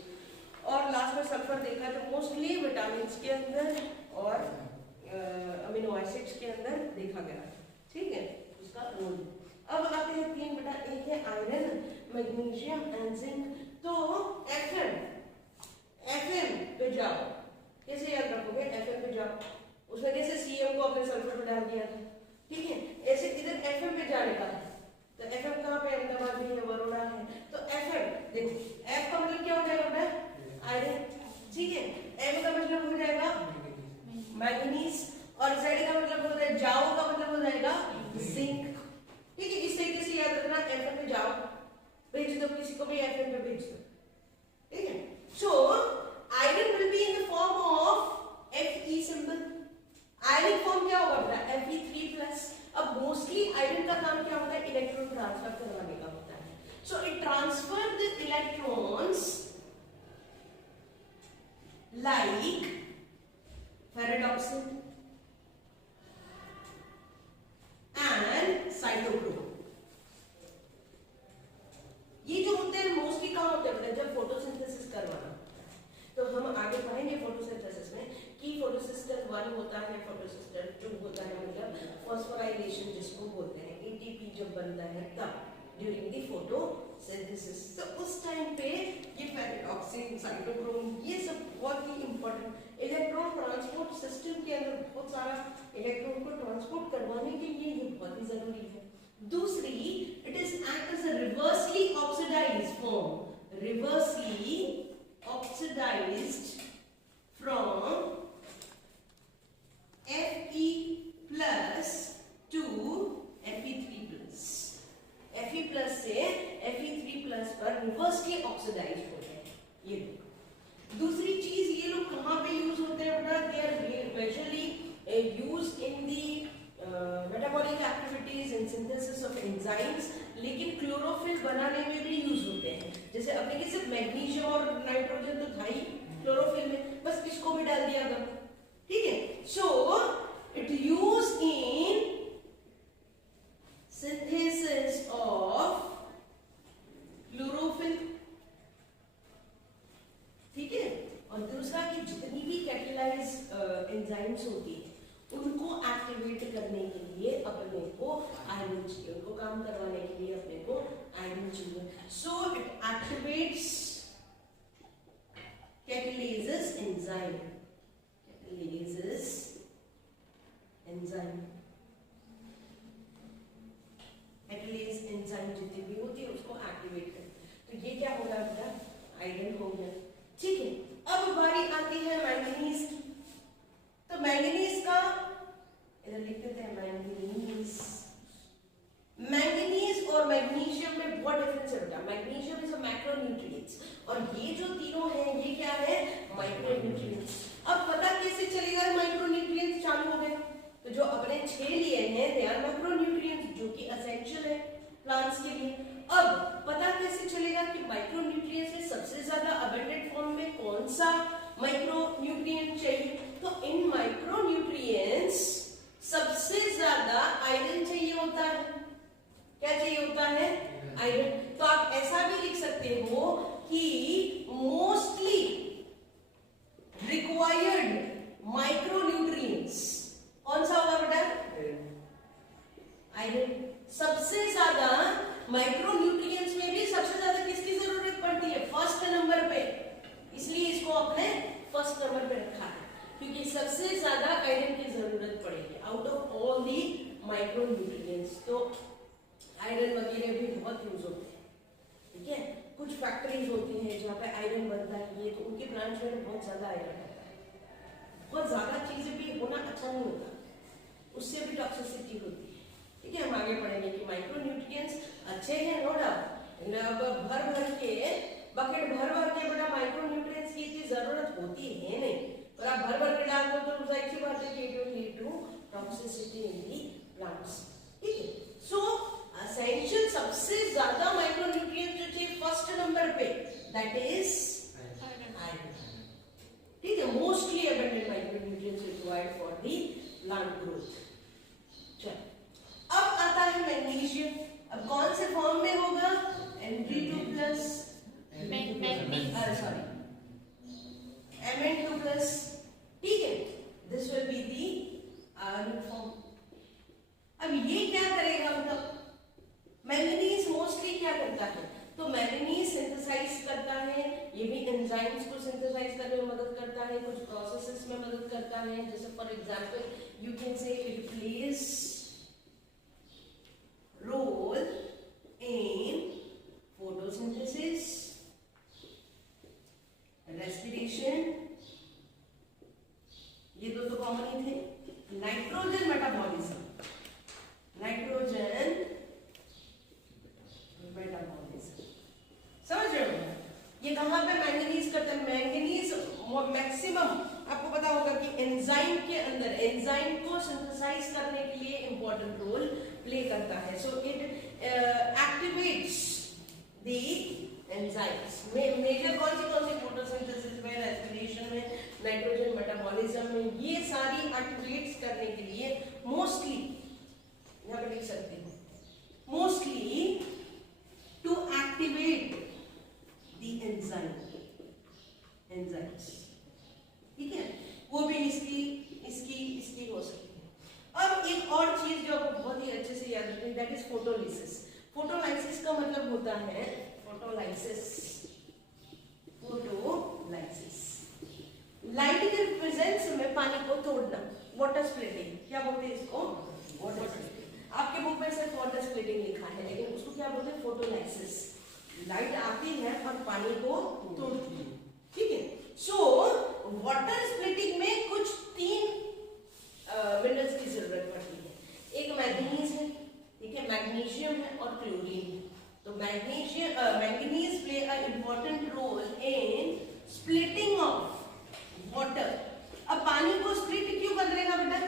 और लास्ट में सल्फर देखा तो मोस्टली विटामिन्स के अंदर और अमीनो एसिड्स के अंदर देखा गया। ठीक है, उसका रोल। अब आते हैं तीन बेटा, एक है आयरन, मैग्नीशियम एंड जिंक। तो एफएम पे जाओ, कैसे याद रखोगे, एफएम पे जाओ, उसने कैसे सीएम को अपने सल्फर पे डाल दिया था। ठीक है, ऐसे इधर एफएम पे जाने का है, तो एफएम कहाँ पे, अहमदाबाद में है, वरुणा है, तो एफएम देखो, एफ का मतलब क्या हो जाएगा बेटा, आयरन। ठीक है, एम का मतलब हो जाएगा मैंगनीज, और जेड का मतलब हो जाएगा, जाओ का मतलब हो जाएगा जिंक। ठीक है, इस तरीके से याद रखना, एफएम पे जाओ, भेज दो किसी को भी, एफएम पे भेज दो। ठीक है, so iron will be in the form of Fe symbol. Iron form क्या होगा बेटा, Fe3+। अब मोस्टली आयरन का काम क्या होता है, इलेक्ट्रॉन ट्रांसफर करवाने का होता है। So it transfer the electrons like ferredoxin and cytochrome. ये जो होते हैं मोस्टली कहाँ होते हैं, जब फोटोसिंथेसिस करवाना। तो हम आगे पढ़ेंगे फोटोसिंथेसिस में कि फोटोसिस्टर 1 होता है, फोटोसिस्टर 2 होता है, मतलब फॉस्फोराइलेशन जिसको बोलते हैं, एटीपी जब बनता है तब ड्यूरिंग द फोटोसिंथेसिस। तो उस टाइम पे ये पैराडॉक्सिन, साइटोक्रोम, ये सब बहुत ही इंपॉर्टेंट इलेक्ट्रॉन ट्रांसपोर्ट सिस्टम के अंदर, बहुत सारा इलेक्ट्रॉन को ट्रांसपोर्ट करवाने के लिए ये बहुत ही जरूरी है। दूसरी, it is act as a reversibly oxidised form, reversibly oxidised from Fe+ to Fe3+। Fe+ से Fe3+ पर रिवर्सली ऑक्सीडाइज होते हैं ये लोग। दूसरी चीज, ये लोग कहाँ पे यूज होते हैं बेटा, they are majorly used in the metabolic activities, in synthesis of enzymes, लेकिन क्लोरोफिल बनाने में भी यूज होते हैं। जैसे अपने के सिर्फ मैग्नीशियम और नाइट्रोजन तो था ही क्लोरोफिल में, बस इसको भी डाल दिया अगर। ठीक है, so it use in synthesis of chlorophyll. ठीक है, और दूसरा कि जितनी भी कैटालाइज एंजाइम्स होती है उनको एक्टिवेट करने के लिए अपने को आयरन चाहिए, उनको काम करवाने के लिए अपने को आयरन चाहिए। So it activates catalase enzyme, catalase enzyme, catalase enzyme जितनी भी होती है उसको एक्टिवेट करते। तो ये क्या होगा बेटा, आयरन हो गया। ठीक है, अब बारी आती है मैंगनीज की। तो मैंगनीज का इधर लिख देते हैं, मैंगनीज और मैग्नीशियम में बहुत डिफरेंस है बेटा। मैग्नीशियम इज अ मैक्रोन्यूट्रिएंट्स और ये जो तीनों हैं ये क्या है, माइक्रोन्यूट्रिएंट्स। अब पता कैसे चलेगा माइक्रोन्यूट्रिएंट्स चालू हो गए, तो जो अपने 6 लिए हैं दे आर मैक्रोन्यूट्रिएंट्स जो कि एसेंशियल है प्लांट्स के लिए। अब पता कैसे चलेगा कि माइक्रोन्यूट्रिएंट्स में सबसे ज्यादा अबंडेंट फॉर्म में कौन सा माइक्रोन्यूट्रिएंट चाहिए, तो इन माइक्रोन्यूट्रिएंट्स सबसे ज्यादा आयरन चाहिए होता है। क्या चाहिए होता है? आयरन। तो आप ऐसा भी लिख सकते हो कि मोस्टली रिक्वायर्ड माइक्रोन्यूट्रिएंट्स कौन सा होगा बेटा? आयरन। सबसे ज्यादा माइक्रोन्यूट्रिएंट्स में भी सबसे ज्यादा किसकी जरूरत पड़ती है? फर्स्ट नंबर पे। इसलिए इसको आपने फर्स्ट नंबर पे रखा है क्योंकि सबसे ज्यादा आयरन की जरूरत पड़ेगी out of all the micronutrients. तो आयरन वगैरह भी बहुत यूज होते हैं, ठीक है। कुछ फैक्ट्रीज होती हैं जहाँ पे आयरन बनता है, ये तो उनके प्लांट्स में बहुत ज्यादा आयरन होता है। बहुत ज्यादा चीजें भी होना अच्छा नहीं होता, उससे भी टॉक्सिसिटी होती है, ठीक है। हम आगे पढ़ेंगे कि माइक्रोन्यूट्रिएंट्स अच्छे हैं, नो डाउट। भर भर के बकेट भर भर के बेटा माइक्रोन्यूट्रिएंट्स की इतनी जरूरत होती है नहीं, और आप भर भर के डाल दो तो जाहिर सी बात है कि it will lead to toxicity in the plants, ठीक है। सो एसेंशियल सबसे ज्यादा माइक्रोन्यूट्रिएंट्स जो चाहिए फर्स्ट नंबर पे, दैट इज आयरन, ठीक है। Mostly abundant micronutrients required for the plant growth. चलो अब आता है मैग्नीशियम। अब कौन से फॉर्म में होगा? Mg2+, सॉरी Mn2+, ठीक है। This will be the iron form. अब ये क्या करेगा? मतलब मैंगनीज मोस्टली क्या करता है? तो मैंगनीज सिंथेसाइज करता है, ये भी एंजाइम्स को सिंथेसाइज करने में मदद करता है, कुछ प्रोसेसेस में मदद करता है। जैसे for example you can say it plays role in photosynthesis, respiration, ये दो तो कॉमन ही थे। नाइट्रोजन मेटाबॉलिज्म, नाइट्रोजन मेटाबॉलिज्म, समझ रहे हो? ये कहां पे मैंगनीज करता है? मैंगनीज मैक्सिमम आपको पता होगा कि एंजाइम के अंदर, एंजाइम को सिंथेसाइज करने के लिए इंपॉर्टेंट रोल प्ले करता है। So it activates the enzymes में। मेजर कौन सी फोटोसिंथेसिस में, रेस्पिरेशन में, नाइट्रोजन मेटाबॉलिज्म में, ये सारी एक्टिवेट्स करने के लिए मोस्टली, यहां पे लिख सकते हो, mostly to activate the enzymes, ठीक है। वो भी इसकी हो सकती है। अब एक और चीज जो आपको बहुत ही अच्छे से याद रखनी, दैट इज फोटोलिसिस। फोटोलाइसिस का मतलब होता है लाइट के प्रेजेंस में पानी को तोड़ना, वाटर स्प्लिटिंग। क्या बोलते हैं इसको? Water splitting. आपके बुक में सिर्फ वाटर स्प्लिटिंग लिखा है, लेकिन उसको क्या बोलते हैं? फोटोलाइसिस। लाइट आती है और पानी को तोड़ती है, ठीक है। सो वाटर स्प्लिटिंग में कुछ 3 मिनरल्स की जरूरत पड़ती है। एक मैग्नीज है, ठीक है, मैग्नीशियम है और क्लोरीन है। तो manganese play a important role in splitting of water. अब पानी को स्प्लिट क्यों कर देगा बेटा?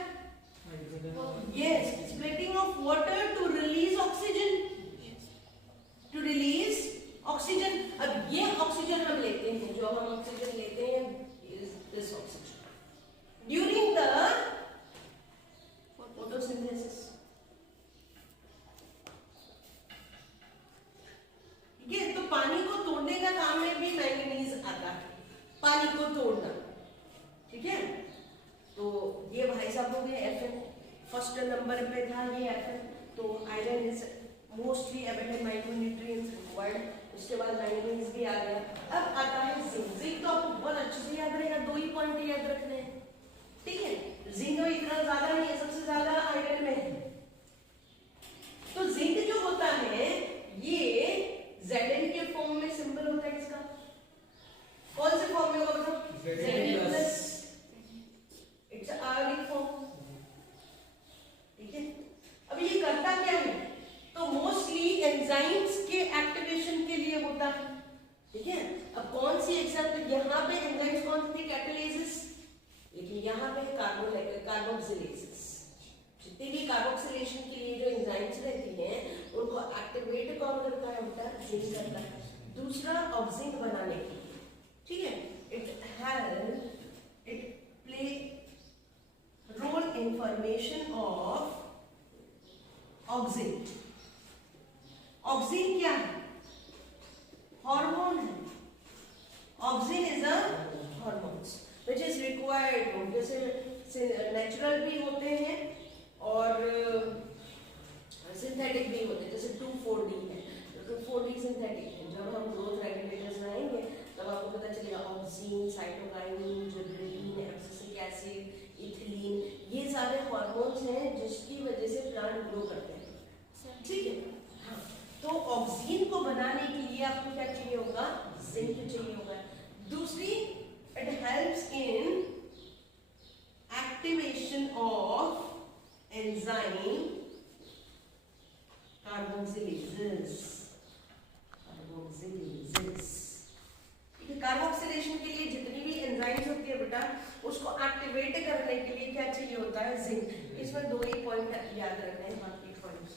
Yes, splitting of water to release oxygen, to release oxygen. अब ये ऑक्सीजन हम लेते हैं, जो हम ऑक्सीजन लेते हैं this oxygen during the photosynthesis, ठीक है। तो पानी को तोड़ने का काम में भी मैंगनीज आता है, पानी को तोड़ना, ठीक है। तो ये भाई साहब हो गए Fn, फर्स्ट नंबर पे था ये Fn। तो iron is mostly abundant micronutrients required. उसके बाद मैंगनीज भी आ गया। अब आता है जिंक। जिंक तो आपको बहुत अच्छे से याद रहेगा, 2 ही पॉइंट याद रखने हैं, ठीक है। जिंक में इतना ज्यादा नहीं है, सबसे ज्यादा आयरन में है। तो जिंक जो होता है ये Zn के फॉर्म में सिंबल होता है इसका। कौन से फॉर्म में होगा मतलब? Zn+, इट्स आयनिक फॉर्म, ठीक है। अब ये करता क्या है? तो मोस्टली एंजाइम्स के एक्टिवेशन के लिए होता है, ठीक है। अब कौन सी एग्जांपल यहाँ पे एंजाइम्स कौन सी थी? Catalysis, formation of auxin. Auxin क्या है? हार्मोन है। Auxin is a hormones which is required, जैसे नेचुरल भी होते हैं और सिंथेटिक भी होते हैं, जैसे 2,4-D है, तो 4D सिंथेटिक है। जब हम ग्रोथ रेगुलेटर्स लाएंगे तब आपको पता चलेगा auxin, cytokinin, gibberellin, abscisic acid, ethylene, ये सारे हार्मोन्स हैं जिसकी वजह से प्लांट ग्रो करते हैं। ठीक है, हाँ। तो ऑक्सिन को बनाने के लिए आपको क्या चाहिए होगा? जिंक चाहिए होगा। दूसरी, it helps in activation of enzyme carboxylases. Carboxylation के लिए जितनी भी एंजाइम्स होती है बेटा, उसको एक्टिवेट करने के लिए क्या चाहिए होता है? जिंक। इसमें 2 ही पॉइंट याद रखना है, बाकी पॉइंट्स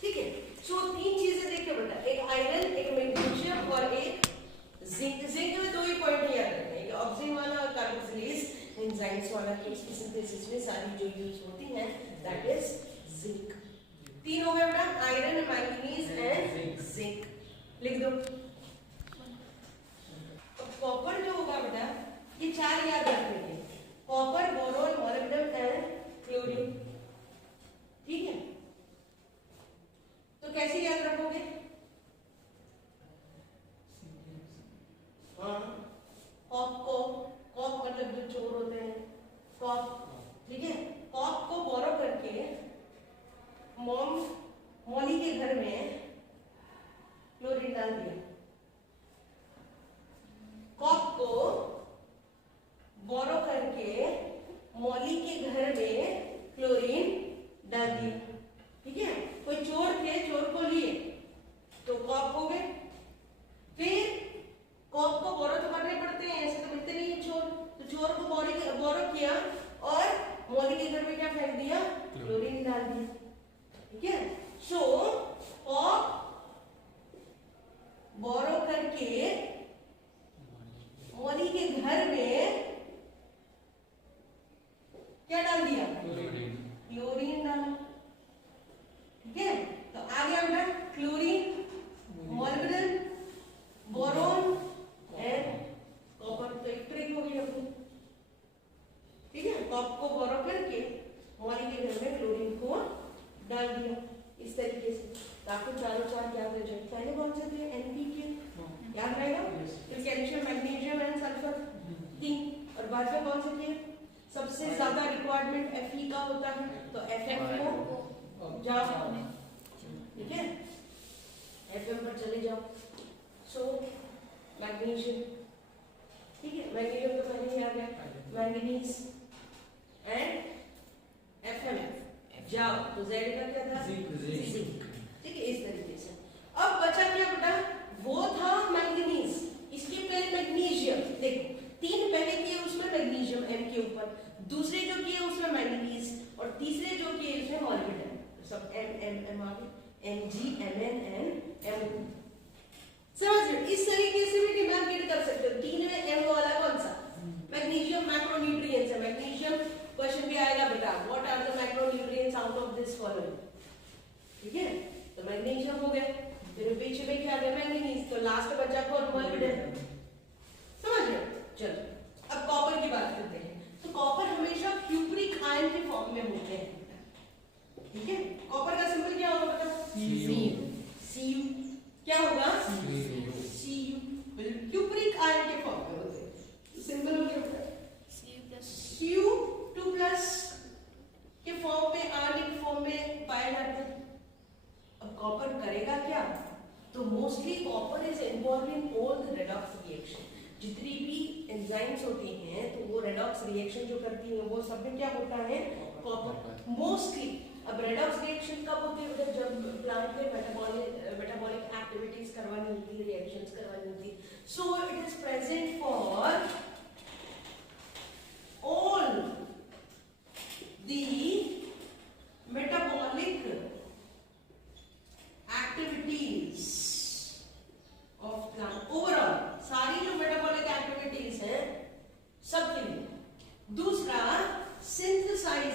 ठीक है। सो 3 चीजें देखिए बेटा, एक आयरन, एक मैग्नीशियम और एक जिंक। जिंक में 2 ही पॉइंट याद रखना है, ऑक्सीजन वाला और कार्बोक्सिलेज एंजाइम्स वाला की उसकी सिंथेसिस में सारी जो यूज होती है दैट इज जिंक। 3 हो गए बेटा, आयरन, मैंगनीज एंड जिंक। लिख दो। कॉपर जो होगा बेटा, ये 4 याद रखेंगे, copper, boron, molybdenum and chlorine. ठीक है, तो कैसे याद रखोगे? हाँ, कॉप को, कॉप मतलब जो चोर होते हैं, कॉप। ठीक है, कॉप को बोरो करके मौली के घर में क्लोरीन डाल दिया। कॉप को बोरो करके मौली के घर में क्लोरीन डाल दिया। ठीक है, कोई चोर थे, चोर को लिए तो कॉप हो गए। फिर कॉप को बोरो तो करने पड़ते हैं, ऐसे तो मिलते नहीं है चोर, तो चोर को बोरो किया और मौली के घर में क्या फेंक दिया? क्लोरीन डाल दिया। ठीक है, सो कॉप बोरो करके मौली के घर में क्या डाल दिया? क्लोरीन डाला। ठीक है, तो आ गया बेटा chlorine, molybdenum, boron and copper. तो एक ट्रिक हो गई अपनी। ठीक है, कॉप को बोरो करके मौली के घर में क्लोरीन को डाल दिया इस तरीके से, ताकि चारों चार याद रह जाए। पहले कौन से थे? NPK याद रहेगा, फिर कैल्शियम, मैग्नीशियम एंड सल्फर 3, और बाद में कौन से थे? सबसे ज्यादा रिक्वायरमेंट Fe का होता है, तो FM को जाओ। ठीक है, FM पर चले जाओ। सो मैग्नीशियम, ठीक है, मैग्नीशियम तो पहले ही आ गया, मैंगनीज एंड FM जाओ, तो Z का क्या था? जिंक। ठीक है, इस तरीके से। अब बचा क्या बेटा? वो था मैंगनीज, इसके पहले मैग्नीशियम। देखो 3 पहले किए उसमें मैग्नीशियम M के ऊपर, दूसरे जो किए उसमें मैंगनीज, और तीसरे जो किए उसमें मोलिब्डेनम। सब M आ गए, Mg, Mn एंड Mo। समझ रहे? इस तरीके से भी डिमार्केट कर सकते हो। 3 में M वाला कौन सा? मैग्नीशियम मैक्रोन्यूट्रिएंट्स है। मैग्नीशियम क्वेश्चन भी आएगा बेटा, what are the macronutrients out of this following. ठीक है, तो मैग्नीशियम हो गया, फिर पीछे में क्या है? मैंगनीज। तो लास्ट बचा कौन? मोलिब्डेनम। समझ रहे? चलो अब कॉपर की बात करते हैं। तो कॉपर हमेशा क्यूप्रिक आयन के फॉर्म में होते हैं। ठीक है, कॉपर का सिंबल क्या होगा बेटा? Cu। क्या होगा? Cu। क्यूप्रिक आयन के फॉर्म में होते हैं। सिंबल हो गया बेटा Cu2+ के फॉर्म में, आयनिक फॉर्म में पाया जाता है। अब कॉपर करेगा क्या? तो mostly copper is involve in all the redox reaction. जितनी भी एंजाइम्स होती हैं तो वो रेडॉक्स रिएक्शन जो करती हैं वो सब में क्या होता है? Copper mostly. अब रेडॉक्स रिएक्शन कब होती है? जब प्लांट में मेटाबॉलिक एक्टिविटीज करवानी होती है, रिएक्शंस करवानी होती है। So it is present for all the metabolic activities of plant overall, सारी जो metabolic activities हैं सबके लिए। दूसरा, synthesizing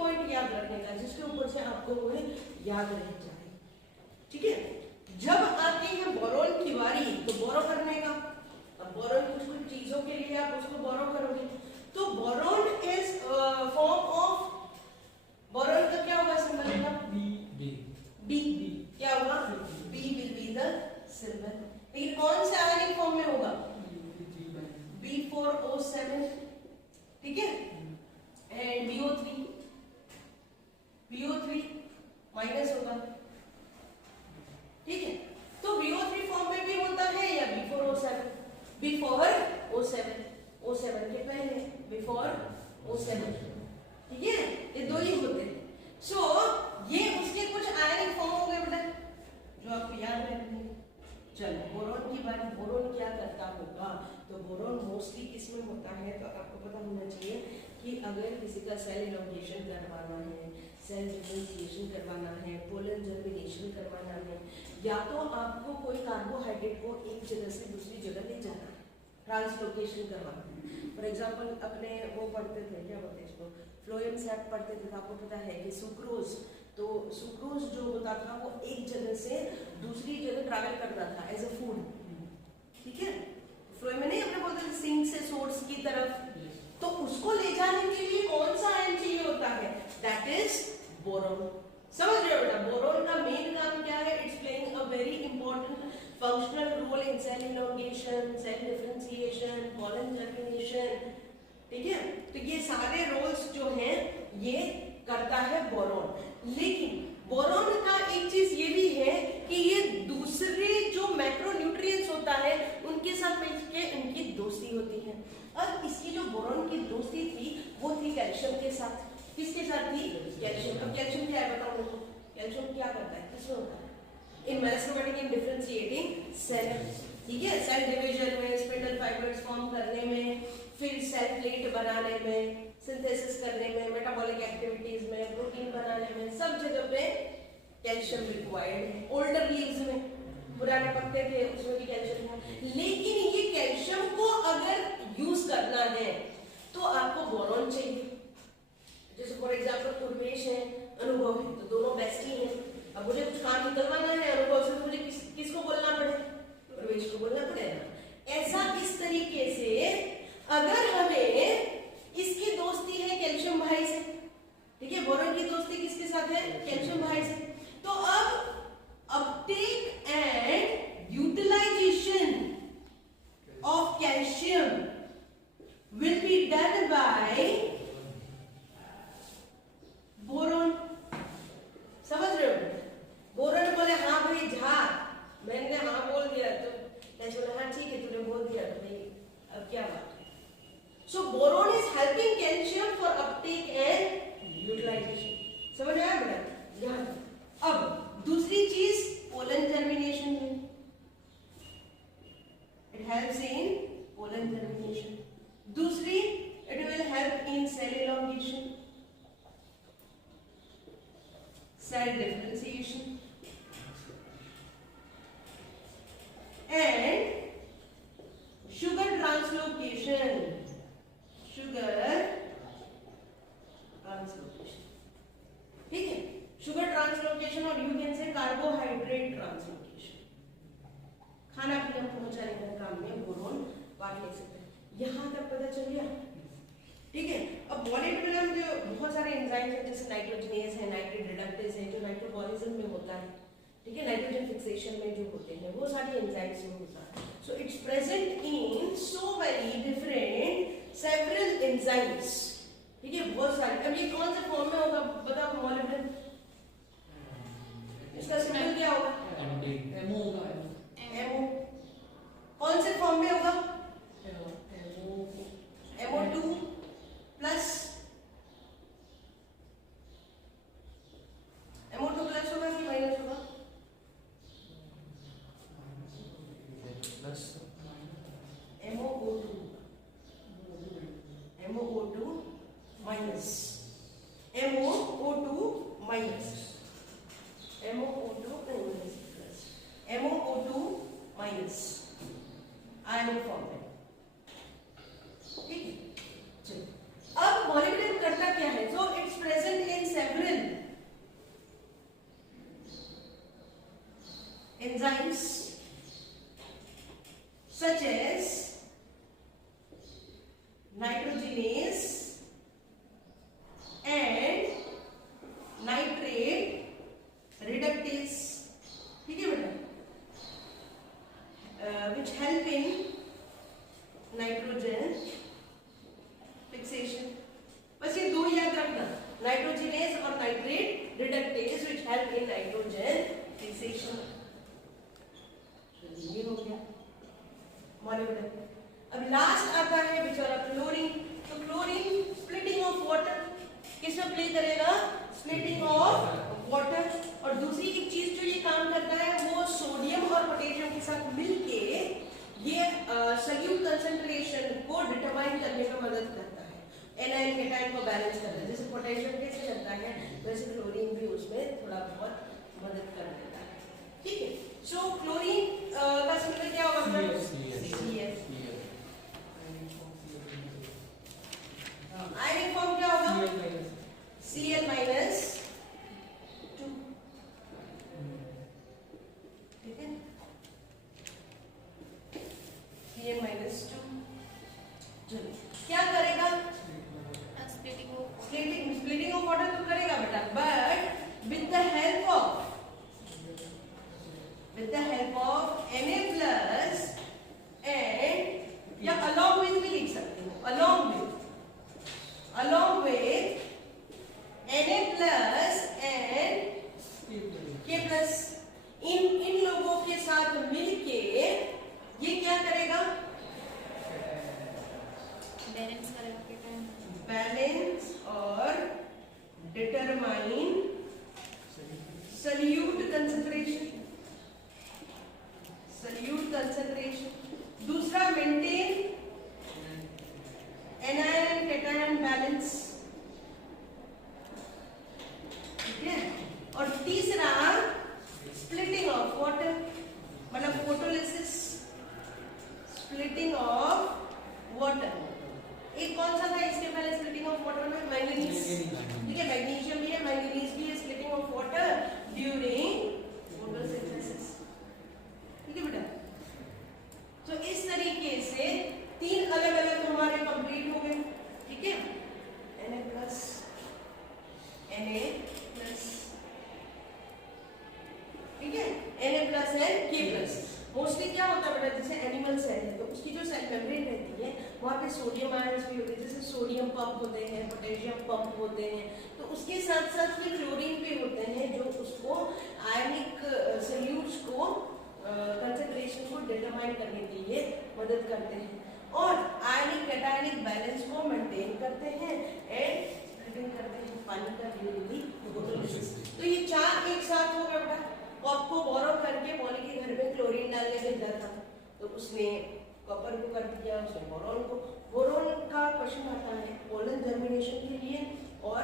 पॉइंट याद रखने का जिसके ऊपर से आपको वो याद रह जाए, ठीक है। जब आती है बोरोन की बारी तो बोरो करने का, अब बोरोन कुछ चीजों के लिए आप उसको बोरो करोगे, तो boron is form of, boron का क्या होगा सिंबल का? बी। क्या होगा? B will be the symbol. लेकिन कौन से आयनिक फॉर्म में होगा? B4O7, ठीक है, एंड BO3 माइनस होगा, ठीक है। तो BO3 फॉर्म में भी होता है या B4O7? B4O7, O7 के पहले B4O7, ठीक है, ये दो ही होते हैं। सो ये उसके कुछ आयनिक फॉर्म हो गए बेटा जो आपको याद रखने। चलो बोरोन की बात, बोरोन क्या करता होगा? तो बोरोन मोस्टली किसमें होता है? तो आपको पता होना चाहिए कि अगर किसी का सेल इनोग्रेशन करवाना है, सेल डिफरेंशिएशन करवाना है, पोलन जर्मिनेशन करवाना है, या तो आपको कोई कार्बोहाइड्रेट को एक जगह से दूसरी जगह ले जाना है, ट्रांसलोकेशन करवाना है। फॉर एग्जाम्पल अपने वो पढ़ते थे, क्या बोलते हैं इसको, फ्लोएम सैप पढ़ते थे, आपको पता है कि सुक्रोज, तो सुक्रोज जो होता था वो एक जगह से दूसरी जगह ट्रैवल करता था एज अ फूड, ठीक है। फ्लोएम में नहीं अपने बोलते थे सिंक से सोर्स की तरफ, तो उसको ले जाने के लिए कौन सा आयन चाहिए होता है? That is boron. समझ रहे हो बेटा? बोरोन का मेन काम क्या है? It's playing a very important functional role in cell elongation, cell differentiation, pollen germination, ठीक है। तो ये सारे रोल्स जो हैं ये करता है बोरोन। लेकिन बोरोन का एक चीज ये भी है कि ये दूसरे जो मैक्रोन्यूट्रिएंट्स होता है उनके साथ मिलके इनकी दोस्ती होती है। अब इसकी जो बोरोन की दोस्ती थी वो थी कैल्शियम के साथ। किसके साथ थी? कैल्शियम। अब कैल्शियम क्या है बताओ मुझे? कैल्शियम क्या करता है, किसमें होता है? इन मेरिस्टेमेटिक इन डिफरेंशिएटिंग सेल, ठीक है, सेल डिवीजन में, स्पिंडल फाइबर्स फॉर्म करने में, फिर सेल प्लेट बनाने में, सिंथेसिस करने में, मेटाबॉलिक एक्टिविटीज में, प्रोटीन बनाने में, सब जगह पे कैल्शियम रिक्वायर्ड है। ओल्डर लीव्स में, पुराने पत्ते थे उसमें भी कैल्शियम था। लेकिन ये कैल्शियम को अगर यूज करना है तो आपको बोरोन चाहिए। जैसे फॉर एग्जाम्पल उर्वेश है, अनुभव है, तो दोनों बेस्टी हैं। अब मुझे कुछ काम निकलवाना है अनुभव से, तो मुझे किसको बोलना पड़े? उर्वेश को बोलना पड़ेगा। ऐसा इस तरीके से अगर हमें इसकी दोस्ती है कैल्शियम भाई से, ठीक है, बोरोन की दोस्ती किसके साथ है? कैल्शियम भाई से। तो अब uptake and utilisation of calcium will be done by boron. समझ रहे हो? बोरोन बोले हाँ भाई जा, मैंने हाँ बोल दिया, तो कैल्शियम बोले हाँ ठीक है तूने बोल दिया, तो भाई अब क्या बात है? So boron is helping calcium for uptake and utilization. समझ आया बेटा? यहाँ अब दूसरी चीज पोलन जर्मिनेशन में, it helps in pollen germination. दूसरी it will help in cell elongation, cell differentiation, and sugar translocation. Sugar translocation, ठीक है, शुगर ट्रांसलोकेशन और यू कैन से कार्बोहाइड्रेट ट्रांसलोकेशन। खाना पीना पहुंचाने का काम में बोरोन पार्ट ले सकते हैं। यहां तक पता चल गया, ठीक है। अब मॉलिक्यूलर में जो बहुत सारे एंजाइम्स हैं, जैसे नाइट्रोजनेज है, नाइट्रेट रिडक्टेज है, जो नाइट्रोबॉलिज्म में होता है, ठीक है, नाइट्रोजन फिक्सेशन में जो होते हैं वो सारी एंजाइम्स में होता है। So it's present in so many different several enzymes, ठीक है, बहुत सारे। अब ये कौन से फॉर्म में होगा बताओ मॉलिक्यूलर? इसका सिंबल क्या होगा? एमओ होगा। एमओ कौन से फॉर्म में होगा? MO2 प्लस, MO2 प्लस होगा कि माइनस होगा? Plus MOO2 minus, MOO2 minus, MOO2 plus, MOO2 minus ionic form में, ठीक है। चलो अब मॉलिक्यूल करता क्या है? So it's present in in nitrogen fixation. ये हो गया मॉलिक्यूलर। अब लास्ट आता है बेचारा क्लोरीन। तो क्लोरीन स्प्लिटिंग ऑफ वाटर किसमें प्ले करेगा? Splitting of water. और दूसरी एक चीज जो ये काम करता है वो सोडियम और पोटेशियम के साथ मिलके ये सॉल्यूट कंसंट्रेशन को डिटरमाइन करने में मदद करता है, एनायन कैटायन को बैलेंस करता है। जैसे पोटेशियम कैसे करता है वैसे क्लोरीन भी उसमें थोड़ा बहुत मदद कर देता है। ठीक है, सो क्लोरीन का सिंबल क्या होगा? CF। आयनिक फॉर्म क्या होगा? Cl minus 2। ठीक है, Cl माइनस 2। चलिए क्या करेगा? स्प्लिटिंग ऑफ वाटर तो करेगा बेटा, but with the help of Na plus and, या अलॉन्ग विद भी लिख सकते हो, along with Na plus and K plus, इन लोगों के साथ मिलके ये क्या करेगा? बैलेंस करेगा कैटायन, बैलेंस और डिटरमाइन सॉल्यूट कंसंट्रेशन। दूसरा maintain anion and cation balance. ठीक है, और तीसरा स्प्लिटिंग ऑफ वाटर, मतलब फोटोलिसिस, स्प्लिटिंग ऑफ वाटर। एक कौन सा था इसके पहले स्प्लिटिंग ऑफ वाटर में? मैंगनीज। ठीक है, मैग्नीशियम भी है, मैंगनीज भी है, splitting of water during photosynthesis. ठीक है बेटा, तो इस तरीके से 3 अलग अलग हमारे कंप्लीट हो गए। ठीक है, Na प्लस ठीक है, Na plus and K plus. Mostly क्या होता है बेटा, जैसे एनिमल सेल है तो उसकी जो सेल मेम्ब्रेन रहती है वहाँ पे सोडियम आयंस भी होते हैं, जैसे सोडियम पंप होते हैं, पोटेशियम पंप होते हैं, तो उसके साथ साथ में क्लोरीन भी होते हैं जो उसको आयनिक सॉल्यूट्स को कंसंट्रेशन को डिटरमाइन करने के लिए मदद करते हैं और आयनिक कैटायनिक बैलेंस को मेंटेन करते हैं एंड स्प्लिटिंग करते हैं पानी का ड्यूरिंग फोटोलिसिस। तो ये 4 एक साथ हो गया बेटा। कॉप को बोरो करके पॉली के घर में क्लोरीन डालने देता था तो उसने कॉपर को कर दिया, उसने बोरोन को। बोरोन का क्वेश्चन आता है पोलन जर्मिनेशन के लिए और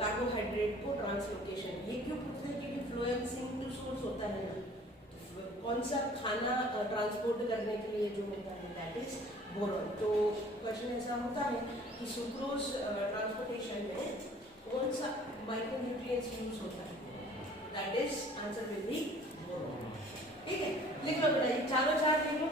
कार्बोहाइड्रेट को ट्रांसलोकेशन। ये क्यों पूछते हैं? क्योंकि फ्लोएम सिंगल सोर्स होता है ना, कौन सा खाना ट्रांसपोर्ट करने के लिए जो होता है दैट इज बोरोन। तो क्वेश्चन ऐसा होता है कि सुक्रोज ट्रांसपोर्टेशन में कौन सा माइक्रोन्यूट्रिएंट्स यूज होता है, that is answer will be boron. ठीक है, लिख लो बेटा, ये चारों 4 लिख लो।